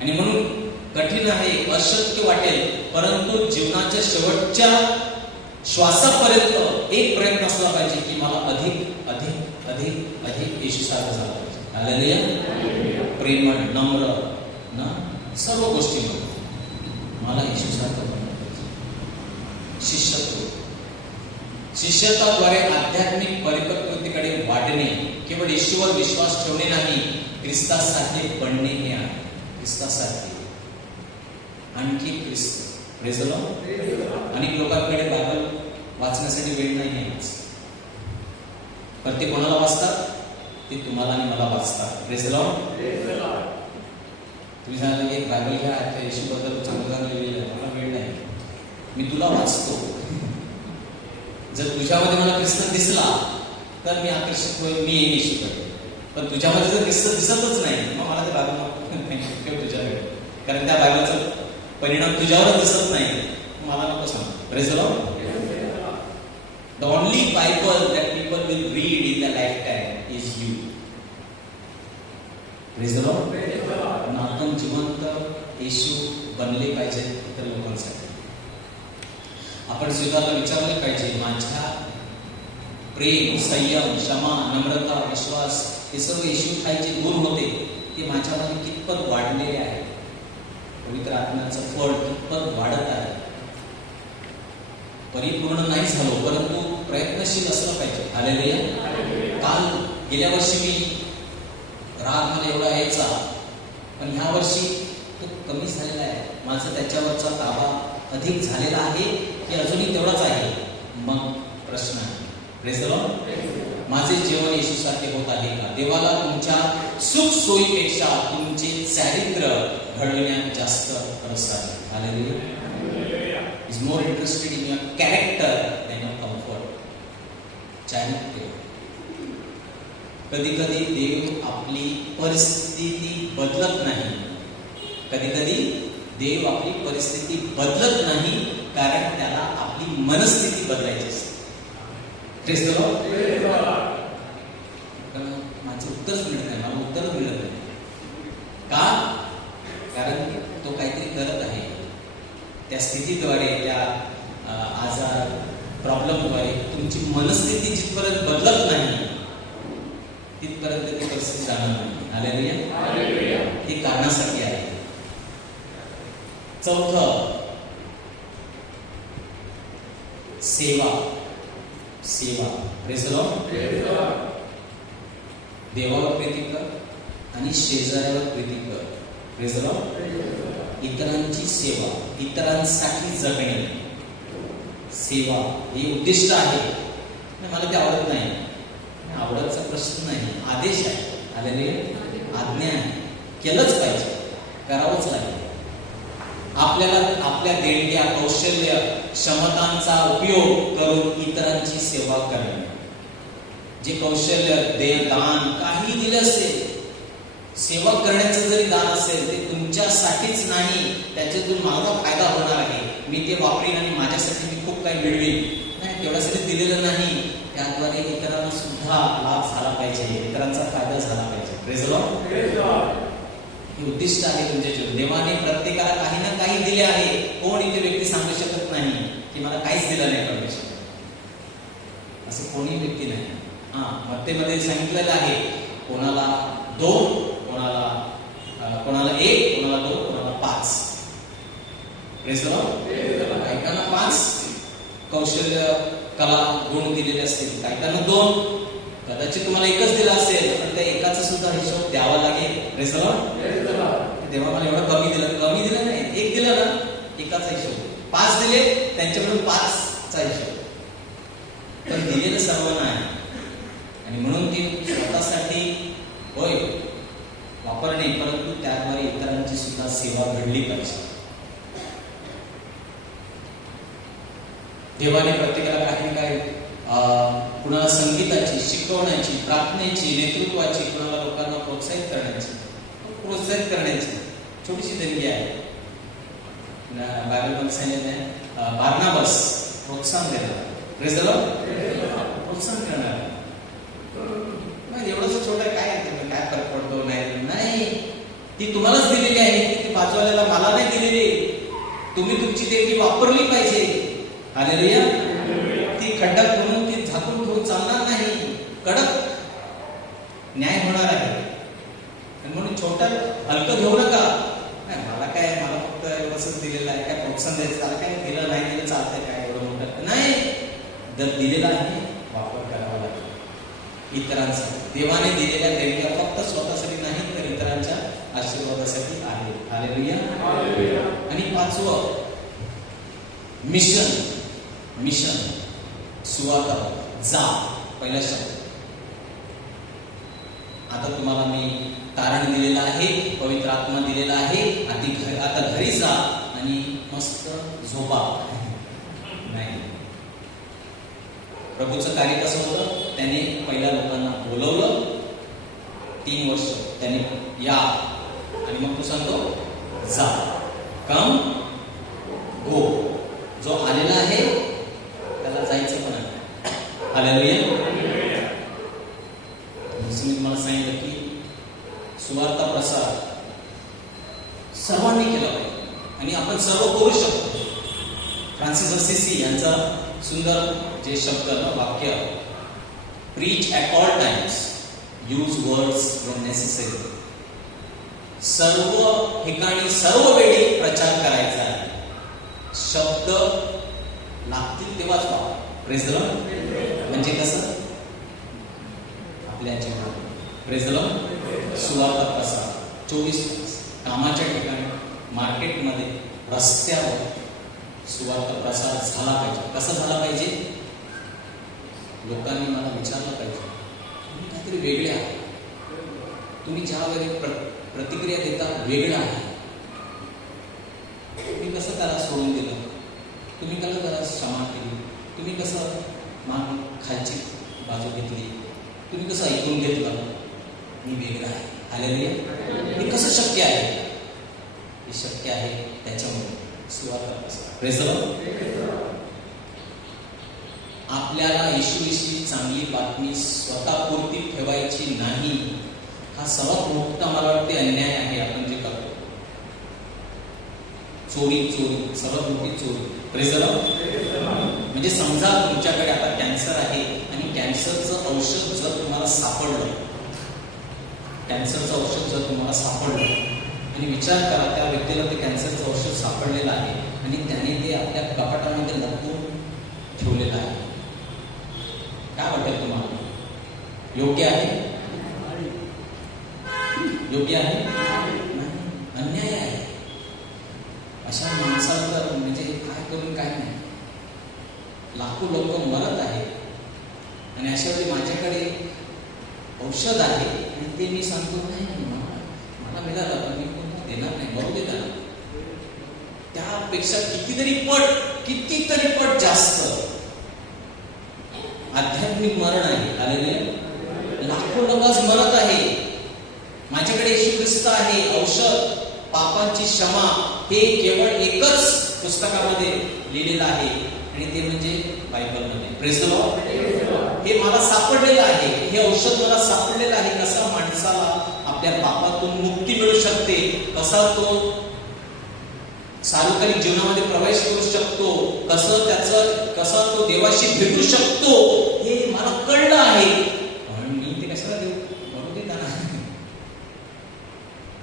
आणि म्हणून कठीण आहे, अशक्य वाटेल, परंतु जीवनाच्या शेवटच्या श्वासापर्यंत एक प्रयत्न असला पाहिजे की मला अधिक अधिक अधिक अधिक येशूसारखं झालं पाहिजे. हालेलुया. प्रेमळ, नम्र ना, सर्व गोष्टी मला येशूसारखं बनवलं पाहिजे. शिष्यत्व, शिष्यत्वाद्वारे आध्यात्मिक परिपक्वतेकडे वाढणे केवळ येशूवर विश्वास ठेवणे नाही, ख्रिस्तासारखे बनणे हे आहे. ख्रिस्तासारखे, आणखी ख्रिस्त. Praise the Lord. अनेक लोकांकडे बायबल वाचण्यासाठी वेळ नाही आहे, पण ते कोणाला वाचतात? ते तुम्हाला आणि मला वाचतात. Praise the Lord. तुम्ही सांगितलं की एक बायबल घ्या, येशूबद्दल चांगलं चांगलं लिहिलं आहे, मला वेळ नाही, मी तुला वाचतो. जर तुझ्यामध्ये मला ख्रिस्त दिसला तर मी आकर्षित होईल, मी येईन येशूकडे. पण तुझ्यामध्ये जर ख्रिस्त दिसतच नाही, मग मला ते बायबल ठेव तुझ्याकडे, कारण त्या बायबलचा परिणाम तुझ्यावरच दिसत नाही, मला नको सांग. Praise the Lord. The only Bible that people will read in their lifetime is you. Praise the Lord. आपण जिवंत येशू बनले पाहिजे इतर लोकांसाठी. आपण स्वतःला विचारले पाहिजे, माझ्या प्रेम, संयम, क्षमा, नम्रता, विश्वास हे सर्व येशू ठाई जे गुण होते ते माझ्यामध्ये कितपत वाढलेले आहे? पवित्र आत्म्याचं फळ कितपत वाढत आहे? परिपूर्ण नाही झालो, परंतु प्रयत्नशील असलं पाहिजे. हालेलुया. काल गेल्या वर्षी मी राग मला एवढा यायचा, पण ह्या वर्षी तो कमी झालेला आहे. माझा त्याच्यावरचा ताबा अधिक झालेला आहे की अजूनही तेवढाच आहे? मग प्रश्न आहे. Praise the Lord. माझे जीवन येशूसारखे होत आहे का? देवाला तुमच्या सुख सोयीपेक्षा तुमचे चारित्र्य घडविण्यात जास्त रस आहे. Hallelujah. is more interested in your character than your comfort. चारित्र्य. कधी कधी देव आपली परिस्थिती बदलत नाही. कधी कधी देव आपली परिस्थिती बदलत नाही, कारण त्याला आपली मनस्थिती बदलायची असते. Praise the Lord. माझं उत्तरच मिळत नाही, मला उत्तरच मिळत नाही. का? कारण तो काहीतरी करत आहे. त्या स्थितीद्वारे, त्या आजार, प्रॉब्लेमद्वारे तुमची मनस्थिती जिथपर्यंत बदलत नाही तिथपर्यंत ती परिस्थिती जाणार नाही. हालेलुया. हे कारणासाठी आहे. चौथं, सेवा. सेवा. Praise the Lord. देवावर प्रीती कर आणि शेजाऱ्यावर प्रीती कर. Praise the Lord. इतरांची सेवा, इतरांसाठी जगणे, सेवा हे उद्दिष्ट आहे. मला ते आवडत नाही, आवडतचा प्रश्न नाही, आदेश आहे. आलेले आज्ञा आहे, केलंच पाहिजे, करावंच लागेल. आपल्याला आपल्या देणग्या, कौशल्य, क्षमतांचा उपयोग करून इतरांची सेवा करणे. जे कौशल्य, दान काही दिलं असेल, सेवा करण्याचं जरी दान असेल, ते तुमच्यासाठीच नाही, त्याच्यातून माझा फायदा होणार आहे, मी ते वापरीन आणि माझ्यासाठी मी खूप काही मिळवीन, नाही तेवढ्यासाठी दिलेलं नाही. त्याद्वारे इतरांना सुद्धा लाभ झाला पाहिजे, इतरांचा फायदा झाला पाहिजे. Praise the Lord. हे उद्दिष्ट आहे तुमच्या जीवन. देवाने प्रत्येकाला काही ना काही दिले आहे. कोण इथे व्यक्ती सांगू शकत नाही की मला काहीच दिलं नाही परमेश्वर. असं कोणी व्यक्ती नाही. मत्तेमध्ये सांगितलेलं आहे, कोणाला 2, कोणाला 1, कोणाला 2, कोणाला 5. काहीकांना 5 कौशल्य कला गुण दिलेले असतील, काहीकांना 2, कदाचित तुम्हाला 1च दिला असेल, पण त्या एकाचा सुद्धा हिशोब द्यावा लागेल. देवा मला एवढं कमी दिलं नाही, 1 दिलं ना, एकाचा हिशोब. 5 दिले, त्यांच्याकडून 5चा हिशोब. पण दिलेलं सर्वांना आहे, आणि म्हणून ती स्वतःसाठी होय वापरणे, परंतु त्याद्वारे इतरांची सुद्धा सेवा घडली पाहिजे. देवाने प्रत्येकाला काही काय, कुणाला संगीताची, शिकवण्याची, प्रार्थनेची, नेतृत्वाची, कुणाला लोकांना प्रोत्साहित करण्याची छोटीशी देणगी आहे. बायबलमध्ये सांगितलं बार्नाबास प्रोत्साहन देणार, प्रोत्साहन करणार. एवढंच छोटं काय फरक पडतो? नाही, ती तुम्हालाच दिलेली आहे, ती बाजूवाल्याला मला नाही दिलेली. तुम्ही तुमची देणगी वापरली पाहिजे. हालेलुया. ती खड्डा म्हणून ती झाकून ठेवून चालणार नाही, कडक न्याय होणार आहे. म्हणून छोटा हलकं घेऊ नका. मला फक्त एवढंच दिलेलं आहे, काय प्रोत्साहन द्यायचं, त्याला काय दिलं नाही दिलं चालतंय, काय एवढं मोठं नाही. जर दिलेला आहे वापर करावा लागेल इतरांचा. देवाने दिलेल्या देणग्या फक्त स्वतःसाठी नाही, तर इतरांच्या आशीर्वादासाठी आहे. हालेलुया. आणि 5वं मिशन सुवार्ता, जा. पहिला शब्द. आता तुम्हाला मी तारण दिलेलं आहे, पवित्र आत्मा दिलेला आहे. आता घरी जा आणि मस्त झोपा. नाही, प्रभूचं कार्य कसं होतं? त्याने पहिल्या लोकांना बोलवलं, 3 वर्ष त्याने या, आणि मग तू सांगतो जा, कम गो. जो आलेला आहे त्याला जायचं पण आहे. हालेलुया. मी तुम्हाला सांगितलं की सुवार्ता प्रसार सर्वांनी केला पाहिजे, आणि आपण सर्व करू शकतो. फ्रान्सिस असिसी यांचा सुंदर जे शब्द वाक्य, preach at all times, use words when necessary. सर्व ठिकाणी सर्व वेळी प्रचार करायचा आहे. शब्द लागतील तेव्हाच वापर. Praise the Lord. म्हणजे कसं? आपल्या जीवनात प्रेज द लॉर्ड. सुवार्ता प्रसार 24 तास, कामाच्या ठिकाणी, मार्केटमध्ये, रस्त्यावर सुवार्ता प्रसार झाला पाहिजे. कसा झाला पाहिजे? लोकांनी मला विचारलं पाहिजे, तुम्ही काहीतरी वेगळे आहे, तुम्ही ज्यावेळी प्रतिक्रिया देता वेगळं आहे. तुम्ही कसं त्याला सोडून दिलं? तुम्ही कसं त्याला क्षमा केली? तुम्ही कसं मान खालची बाजू घेतली? तुम्ही कसं ऐकून घेतलं? मी वेगळं आहे. हालेलुया. हे कसं शक्य आहे? हे शक्य आहे त्याच्यामुळे सुवार्ता प्रसार. Praise the Lord. आपल्याला येशूविषयी चांगली बातमी स्वतःपुरती ठेवायची नाही. हा सर्वात मोठा मला वाटते अन्याय आहे आपण जे करतो. चोरी सर्वात मोठी चोरी. Praise the Lord. म्हणजे समजा तुमच्याकडे आता कॅन्सर आहे, आणि कॅन्सरचं औषध जर तुम्हाला सापडलं, आणि विचार करा त्या व्यक्तीला ते कॅन्सरचं औषध सापडलेलं आहे, आणि त्याने ते आपल्या कपाटामध्ये लपवून ठेवलेलं आहे. काय वाटेल तुम्हाला? योग्य आहे? अन्याय आहे. अशा माणसाला तर म्हणजे काय करून काय नाही. लाखो लोक मरत आहेत, आणि अशा वेळी माझ्याकडे औषध आहे, आणि ते मी सांगतो नाही मला मिळालं, पण मी कोणता देणार नाही, मरू देणार. त्यापेक्षा कितीतरी पट जास्त आध्यात्मिक मरण आहे. हालेलुया. लाखो लोक आज मरत आहे. माझ्याकडे येशू ख्रिस्त आहे, औषध, पापांची क्षमा, हे केवळ एकच पुस्तकामध्ये लिहिलेलं आहे, आणि ते म्हणजे बायबलमध्ये. Praise the Lord. हे मला सापडलेलं आहे, हे औषध मला सापडलेलं आहे. कसा माणसाला आपल्या पापातून मुक्ती मिळू शकते, कसा तो सार्वकालिक जीवनामध्ये प्रवेश करू शकतो, कसा तो देवाशी भेटू शकतो, हे मला कळलं आहे, पण मी ते कशाला देऊ, बघू दे त्यांना.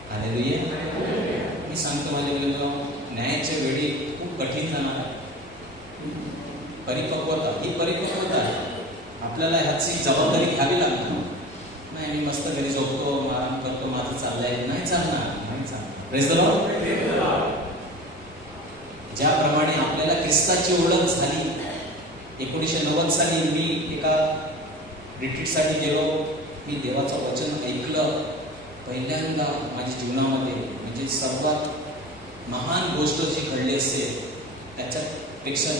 हालेलुया. मी सांगतो माझ्या मुलांना, न्यायाच्या वेळी खूप कठीण जाणार आहे. परिपक्वता ही परिपक्वता आहे. आपल्याला ह्याची जबाबदारी घ्यावी लागणार. नाही मी मस्त घरी झोपतो, आराम करतो, माझं चाललंय, नाही चालणार, नाही चालणार. Praise the Lord. ज्याप्रमाणे आपल्याला ख्रिस्ताची ओळख झाली, 1990 साली मी एका रिट्रीटसाठी गेलो. मी देवाचं वचन ऐकलं पहिल्यांदा माझ्या जीवनामध्ये. म्हणजे सर्वात महान गोष्ट जी घडली असेल त्याच्यापेक्षा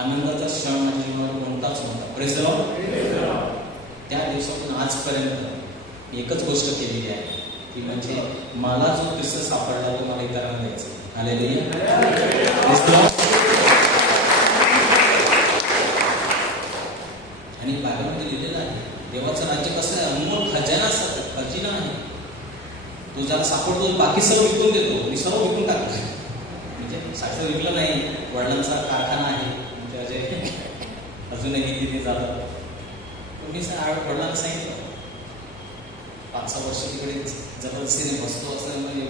आनंदाचा क्षण माझ्या जीवनावर कोणताच नव्हता. Praise the Lord. त्या दिवसातून आजपर्यंत एकच गोष्ट केलेली आहे, ती म्हणजे मला जो ख्रिस्त सापडला तो मला इतरांना द्यायचा. हालेलुया. Praise the Lord. आणि बायबलमध्ये लिहिलेलं आहे, देवाचं राज्य कसं आहे, अनमोल खजाना खजिना आहे. तो ज्याला सापडतो बाकी सर्व विकून देतो. मी सर्व विकून टाकतो. म्हणजे साक्षर विकलं नाही, वडिलांचा कारखाना आहे, अजूनही तिथे जातात. मी वडिलांना सांगितलं, 5-6 वर्ष तिकडे जबरदस्तीने बसतो असं म्हणजे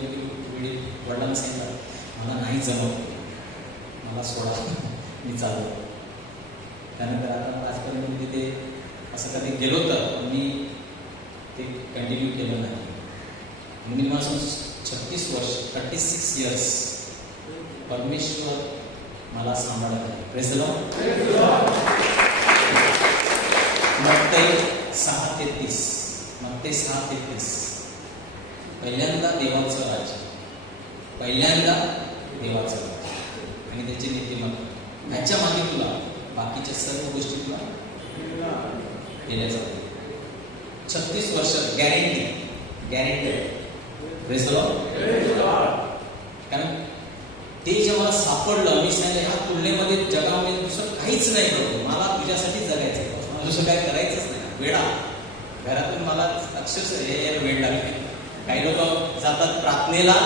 वडिलांना सांगितलं, मला नाही जमत, मला सोडा, मी चाललो. त्यानंतर आता आजपर्यंत मी तिथे असं कधी गेलो तर मी ते कंटिन्यू केलं नाही. मी माझं 36 वर्ष 36 इयर्स परमेश्वर मला सांभाळत आहे. Praise the Lord. मत्तई 6:33 पहिल्यांदा देवाचं राज्य, पहिल्यांदा देवाचं राज्य आणि त्याची नीतिमत्ता, ह्याच्या मागे तुला बाकीच्या सर्व गोष्टी तुला केल्या जातील. 36 वर्ष गॅरेंटेड. Praise the Lord. कारण ते जेव्हा सापडलं, मी सांगितलं ह्या तुलनेमध्ये जगामध्ये दुसरं काहीच नाही करतो, मला तुझ्यासाठी जगायचं, मला दुसरं काय करायचंच नाही. वेळा घरातून मला अक्षरशः हे वेळ लागले. काही लोक जातात प्रार्थनेला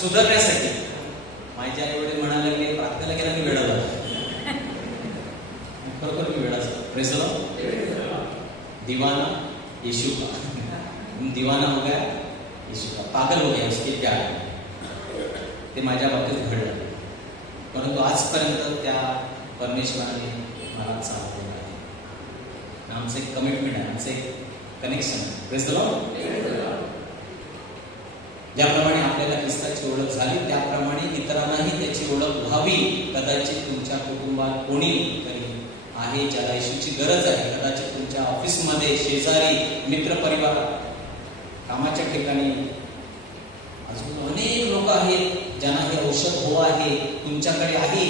सुधारण्यासाठी. माझ्या आई वडील म्हणाले की प्रार्थनेला गेला की वेळा जातो. खरोखर मी वेळा जातो. Praise the Lord. दीवाना यीशु का, दीवाना हो गया यीशु का, पागल हो गया उसके प्यार में. ते माझ्या बाबतीत घडलं. परंतु आजपर्यंत त्या परमेश्वराने मला चालवलं आहे. आमचं एक कमिटमेंट आहे, आमचं एक कनेक्शन आहे. Praise the Lord. ज्याप्रमाणे आपल्याला ख्रिस्ताची ओळख झाली त्याप्रमाणे इतरांनाही त्याची ओळख व्हावी. कदाचित तुमच्या कुटुंबात कोणी तरी आहे ज्याला येशूची गरज आहे. कदाचित तुमच्या ऑफिसमध्ये, शेजारी, मित्रपरिवारात, कामाच्या ठिकाणी अजून अनेक लोक आहेत ज्यांना हे औषध हवं आहे, तुमच्याकडे आहे,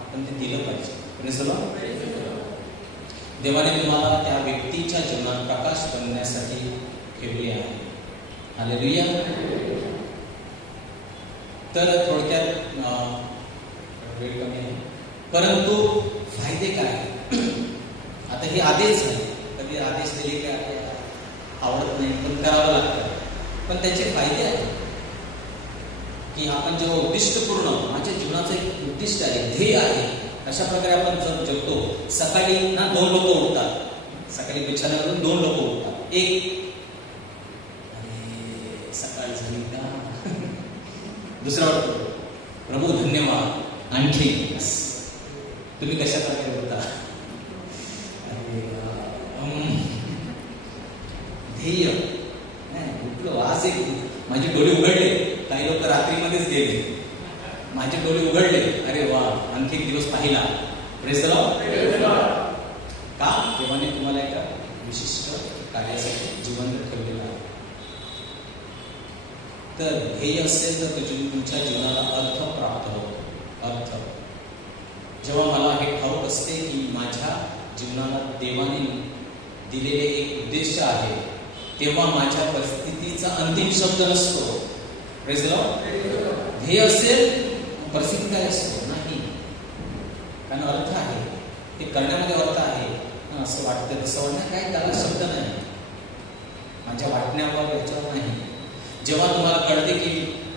आपण ते दिलं पाहिजे. Praise the Lord. देवाने तुम्हाला त्या व्यक्तीच्या जीवनात प्रकाश बनण्यासाठी ठेवले आहे. हालेलुया. तर थोडक्यात वेळ कमी आहे, परंतु फायदे काय? आता हे आदेश आहे, कधी आदेश दिले काय आवडत नाही, पण करावं लागतं. पण त्याचे फायदे आहेत की आपण जेव्हा उद्दिष्टपूर्ण, माझ्या जीवनाचं एक उद्दिष्ट आहे, ध्येय आहे, अशा प्रकारे आपण जर जगतो. सकाळी ना 2 लोक उठतात, सकाळी बिछाण्यावरून 2 लोक उठतात. एक सकाळ झाली का, दुसरा वाटतो प्रभू धन्यवाद आणखी. तुम्ही कशा प्रकारे होता? ध्येय नाही उठलो आज, एक माझे डोळे उघडले. काही लोक रात्रीमध्येच गेले, माझे डोळे उघडले, अरे वा आणखी एक दिवस पाहिला. Praise the lord. का? देवाने तुम्हाला एका विशिष्ट कार्यासाठी जिवंत ठेवलेलं आहे. तर ध्येय असेल तर तुमच्या जीवनाला अर्थ प्राप्त होतो. अर्थ. जेव्हा मला हे ठाऊक असते की माझ्या जीवनाला देवाने दिलेले एक उद्देश आहे, तेव्हा माझ्या परिस्थितीचा अंतिम शब्द नसतो. Praise the Lord. ध्येय असेल परिस्थिती काय असतो नाही, कारण अर्थ आहे, ते करण्यामध्ये अर्थ आहे. असं वाटतं तसं वाटणं काय, त्याला शब्द नाही, माझ्या वाटण्यावर याच्यावर नाही. जेव्हा तुम्हाला कळते की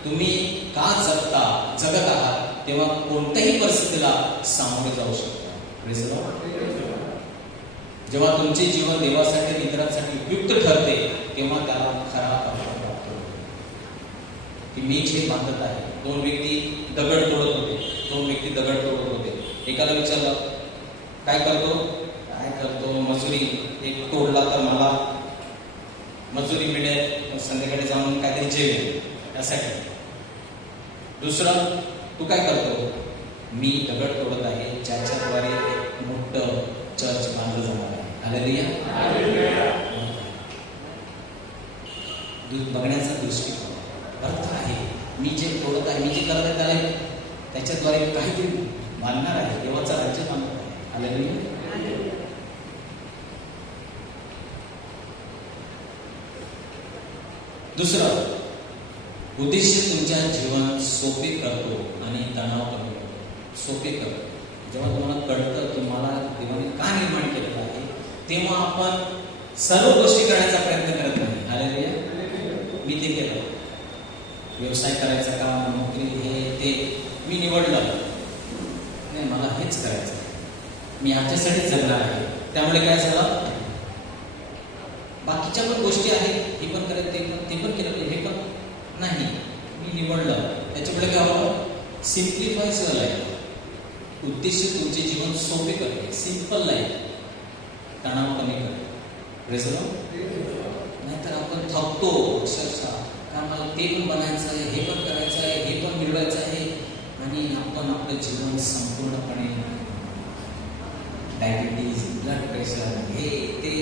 तुम्ही का जगत आहात, तेव्हा कोणत्याही परिस्थितीला सामोरे जाऊ शकता. Praise the Lord. जेव्हा तुमचे जीवन देवासाठी आणि इतरांसाठी उपयुक्त ठरते तेव्हा त्याला खरा अर्थ प्राप्त होतो. की मी जे बांधत आहे. दोन व्यक्ती दगड तोडत होते. दोन व्यक्ती दगड तोडत होते. एकाला विचारलं काय करतो मजुरी. एक तोडला तर मला मजुरी मिळेल, संध्याकाळी जाऊन काहीतरी जेवेल यासाठी. दुसरा तू काय करतो. मी दगड तोडत आहे ज्याच्याद्वारे एक मोठं चर्च बांधलं जाणार आहे. हालेलुया. बघण्याचा दृष्टिकोन अर्थ आहे. मी जे तोडत आहे, मी जे करत आहे त्याला त्याच्याद्वारे काहीतरी बांधणार आहे. देवाचा राज्य बांधणार आहे. हालेलुया. दुसरं उद्देश तुमच्या जीवन सोपे करतो आणि तणाव कमी करतो. सोपे करतो. जेव्हा तुम्हाला कळतं तुम्हाला देवाने का निर्माण केलेलं आहे तेव्हा आपण सर्व गोष्टी करण्याचा प्रयत्न करत नाही. हालेलुया. मी ते केलं. व्यवसाय करायचा का, नोकरी, हे ते मी निवडलं नाही, मला हेच करायचं. मी ह्याच्यासाठी जगणार आहे. त्यामुळे काय झालं, बाकीच्या पण गोष्टी आहेत, हे पण करत ते पण केलं, हे पण नाही. मी निवडलं. त्याच्यामुळे काय होतं, सिम्प्लिफाय युअर लाईफ. उद्देश तुमचे जीवन सोपे करते. Simple life. तणाव कमी करते. नाहीतर आपण थकतो अक्षरशः. कारण मला ते पण बनायचं आहे, हे पण करायचं आहे, हे पण मिळवायचं आहे, आणि आपण आपलं जीवन संपूर्णपणे डायबिटीज, ब्लड प्रेशर, हे ते,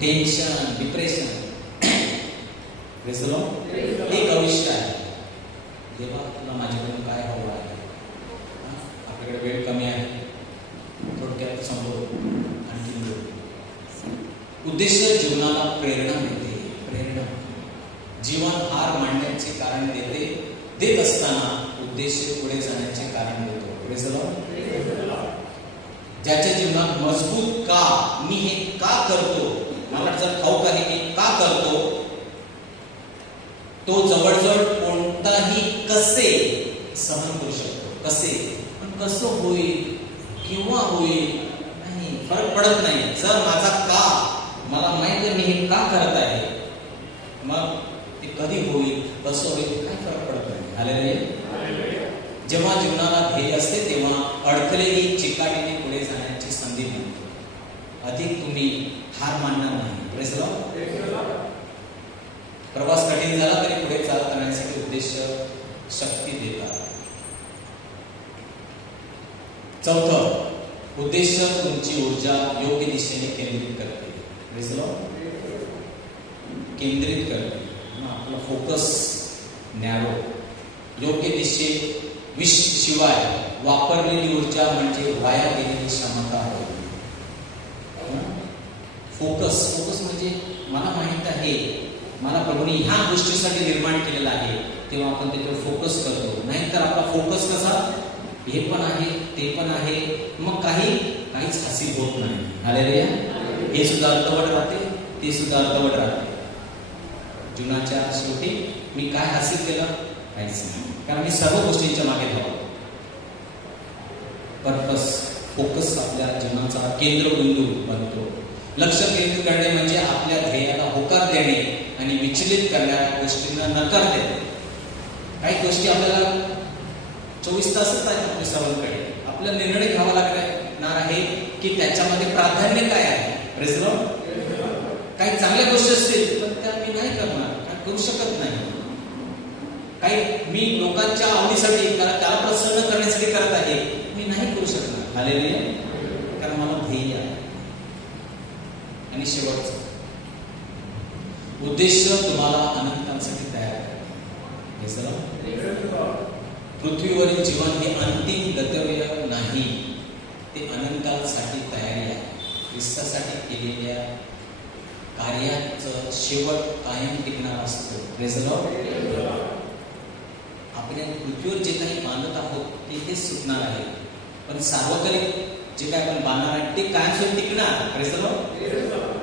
टेन्शन, डिप्रेशन. एक आयुष्य आहे. देवा तुला माझ्याकडून काय हवं आहे. आपल्याकडे वेळ कमी आहे, थोडक्यात समोर आणखी उद्देश जीवनाला प्रेरणा मिळते. प्रेरणा जीवन हार मांडण्याचे कारण देत असताना उद्देश पुढे जाण्याचे कारण देतो. ज्याच्या जीवनात मजबूत का, मी हे का करतो, मला जर ठाऊक आहे मी का करतो, तो जवळजवळ कोणताही कसे सहन करू शकतो. कसे, पण कसं होईल किंवा होईल नाही फरक पडत नाही. जर माझा का मला माहिती आहे, मी हे का करत आहे, मग ते कधी होईल, कसं होईल, काय फरक पडत नाही. हालेलुया. जेव्हा जीवनाला ध्येय असते तेव्हा अडथळेही चिकाटीने पुढे जाण्याची संधी मिळते. अधिक तुम्ही हार मानणार नाही. Praise Lord. प्रवास कठीण झाला तरी पुढे चाल करण्यासाठी उद्देश शक्ती देतात. चौथं, उद्देश तुमची ऊर्जा योग्य दिशेने केंद्रित करते. Praise Lord. केंद्रित करते. आपला फोकस नॅरो. योग्य शिवाय वापरलेली ऊर्जा म्हणजे वाया गेलेली क्षमता आहे. फोकस म्हणजे मला माहित आहे, मला प्रभूने ह्या गोष्टीसाठी निर्माण केलेलं आहे, तेव्हा आपण त्याच्यावर फोकस करतो. नाहीतर आपला फोकस कसा, हे पण आहे ते पण आहे, मग काहीच हासिल होत नाही. हालेलुया. हे सुद्धा अर्धवट राहते, ते सुद्धा अर्धवट राहते. जीवनाच्या शेवटी मी काय हासिल केलं, काहीच नाही, कारण मी सर्व गोष्टींच्या मागे धावतो. पर्पस, फोकस आपल्या जीवनाचा केंद्रबिंदू बनतो. लक्ष केंद्रित करणे म्हणजे आपल्या ध्येयाला होकार देणे आणि विचलित करणाऱ्या गोष्टींना नकार देणे. काही गोष्टी आपल्याला 24 तासच आहेत आपल्या सर्वांकडे. आपल्याला निर्णय घ्यावा लागणार आहे की त्याच्यामध्ये प्राधान्य काय आहे. Praise Lord. काही चांगल्या गोष्टी असतील पण त्या मी नाही करणार, काय करू शकत नाही. काही मी लोकांच्या आवडीसाठी, त्याला प्रसन्न करण्यासाठी करत आहे, मी नाही करू शकणार. हालेलुया. कारण मला ध्येय आहे. आणि शेवटचा उद्देश तुम्हाला अनंतांसाठी तयार करा. पृथ्वीवरील जीवन हे अंतिम गतव्य नाही, ते अनंतांसाठी तयारी आहे. ख्रिस्तासाठी केलेल्या कार्याचं शेवट कायम टिकणार असतो. Praise Lord. आपल्या पृथ्वीवर जे काही बांधत आहोत ते तेच सुटणार आहे, पण सार्वकालिक जे काय आपण बांधणार आहे ते कायमस्वरूपी टिकणार. Praise Lord.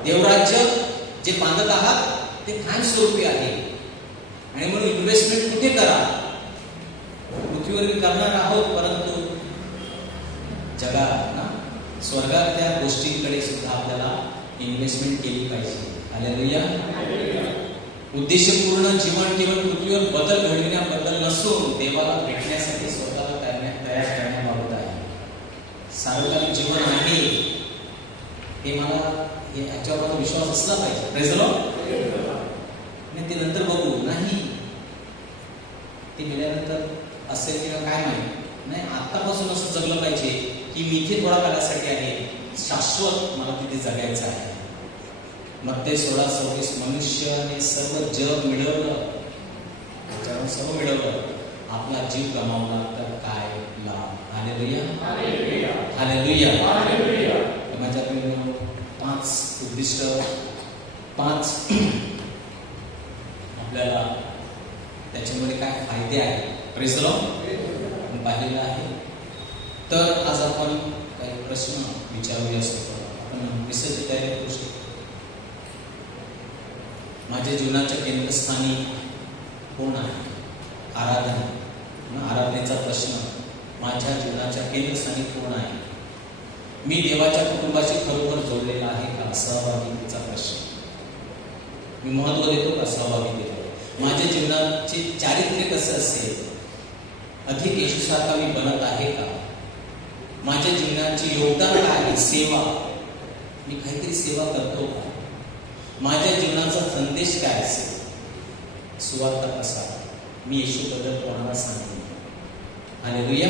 देवराज्य जे बांधत आहात ते कायमस्वरूपी आहे. आणि म्हणून इन्व्हेस्टमेंट कुठे करा, पृथ्वीवर करणार आहोत, परंतु जगात ना स्वर्गातल्या गोष्टींकडे सुद्धा आपल्याला इन्व्हेस्टमेंट केली पाहिजे. हालेलुया. उद्देशपूर्ण जीवन केवळ पृथ्वीवर बदल घडविण्याबद्दल नसून देवाला भेटण्यासाठी स्वतःला तयार करण्याबाबत आहे. सार्वकालिक जीवन आहे हे मला याच्यावर माझा विश्वास असला पाहिजे. Praise the Lord. आणि ते नंतर बघू नाही ते गेल्यानंतर असेल किंवा काय नाही, आतापासून असं जगलं पाहिजे की मी इथे थोडा काळासाठी आहे, शाश्वत मला तिथे जगायचं आहे. मत्ते 16:26 मनुष्याने सर्व जग मिळवलं, त्याच्यावर सर्व मिळवलं, आपला जीव गमावला तर काय लाभ. हालेलुया. हालेलुया. माझ्याकडे 5 उद्दिष्ट, 5 आपल्याला त्याच्यामध्ये काय फायदे आहेत प्रेज द लॉर्ड पाहिलेलं आहे. तर आज आपण काही प्रश्न विचारूया. आपण रिसर्च तयारी करू शकतो. माझ्या जीवनाच्या केंद्रस्थानी कोण आहे? आराधनेचा प्रश्न. माझ्या जीवनाच्या केंद्रस्थानी कोण आहे? मी देवाच्या कुटुंबाशी खरोखर जोडलेला आहे का? सहभागितेचा प्रश्न. मी महत्व देतो का सहभागितेला? माझ्या जीवनाचे चारित्र्य कसं असेल? अधिक येशूसारखा मी बनत आहे का? माझ्या जीवनाचे योगदान काय आहे? सेवा, मी काहीतरी सेवा करतो का? माझ्या जीवनाचा संदेश काय असेल? सुवार्ता कसा? मी येशूबद्दल कोणाला सांगतो? हालेलुया.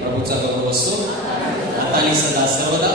प्रभूचा गौरव असो आता आणि सदा सर्वदा.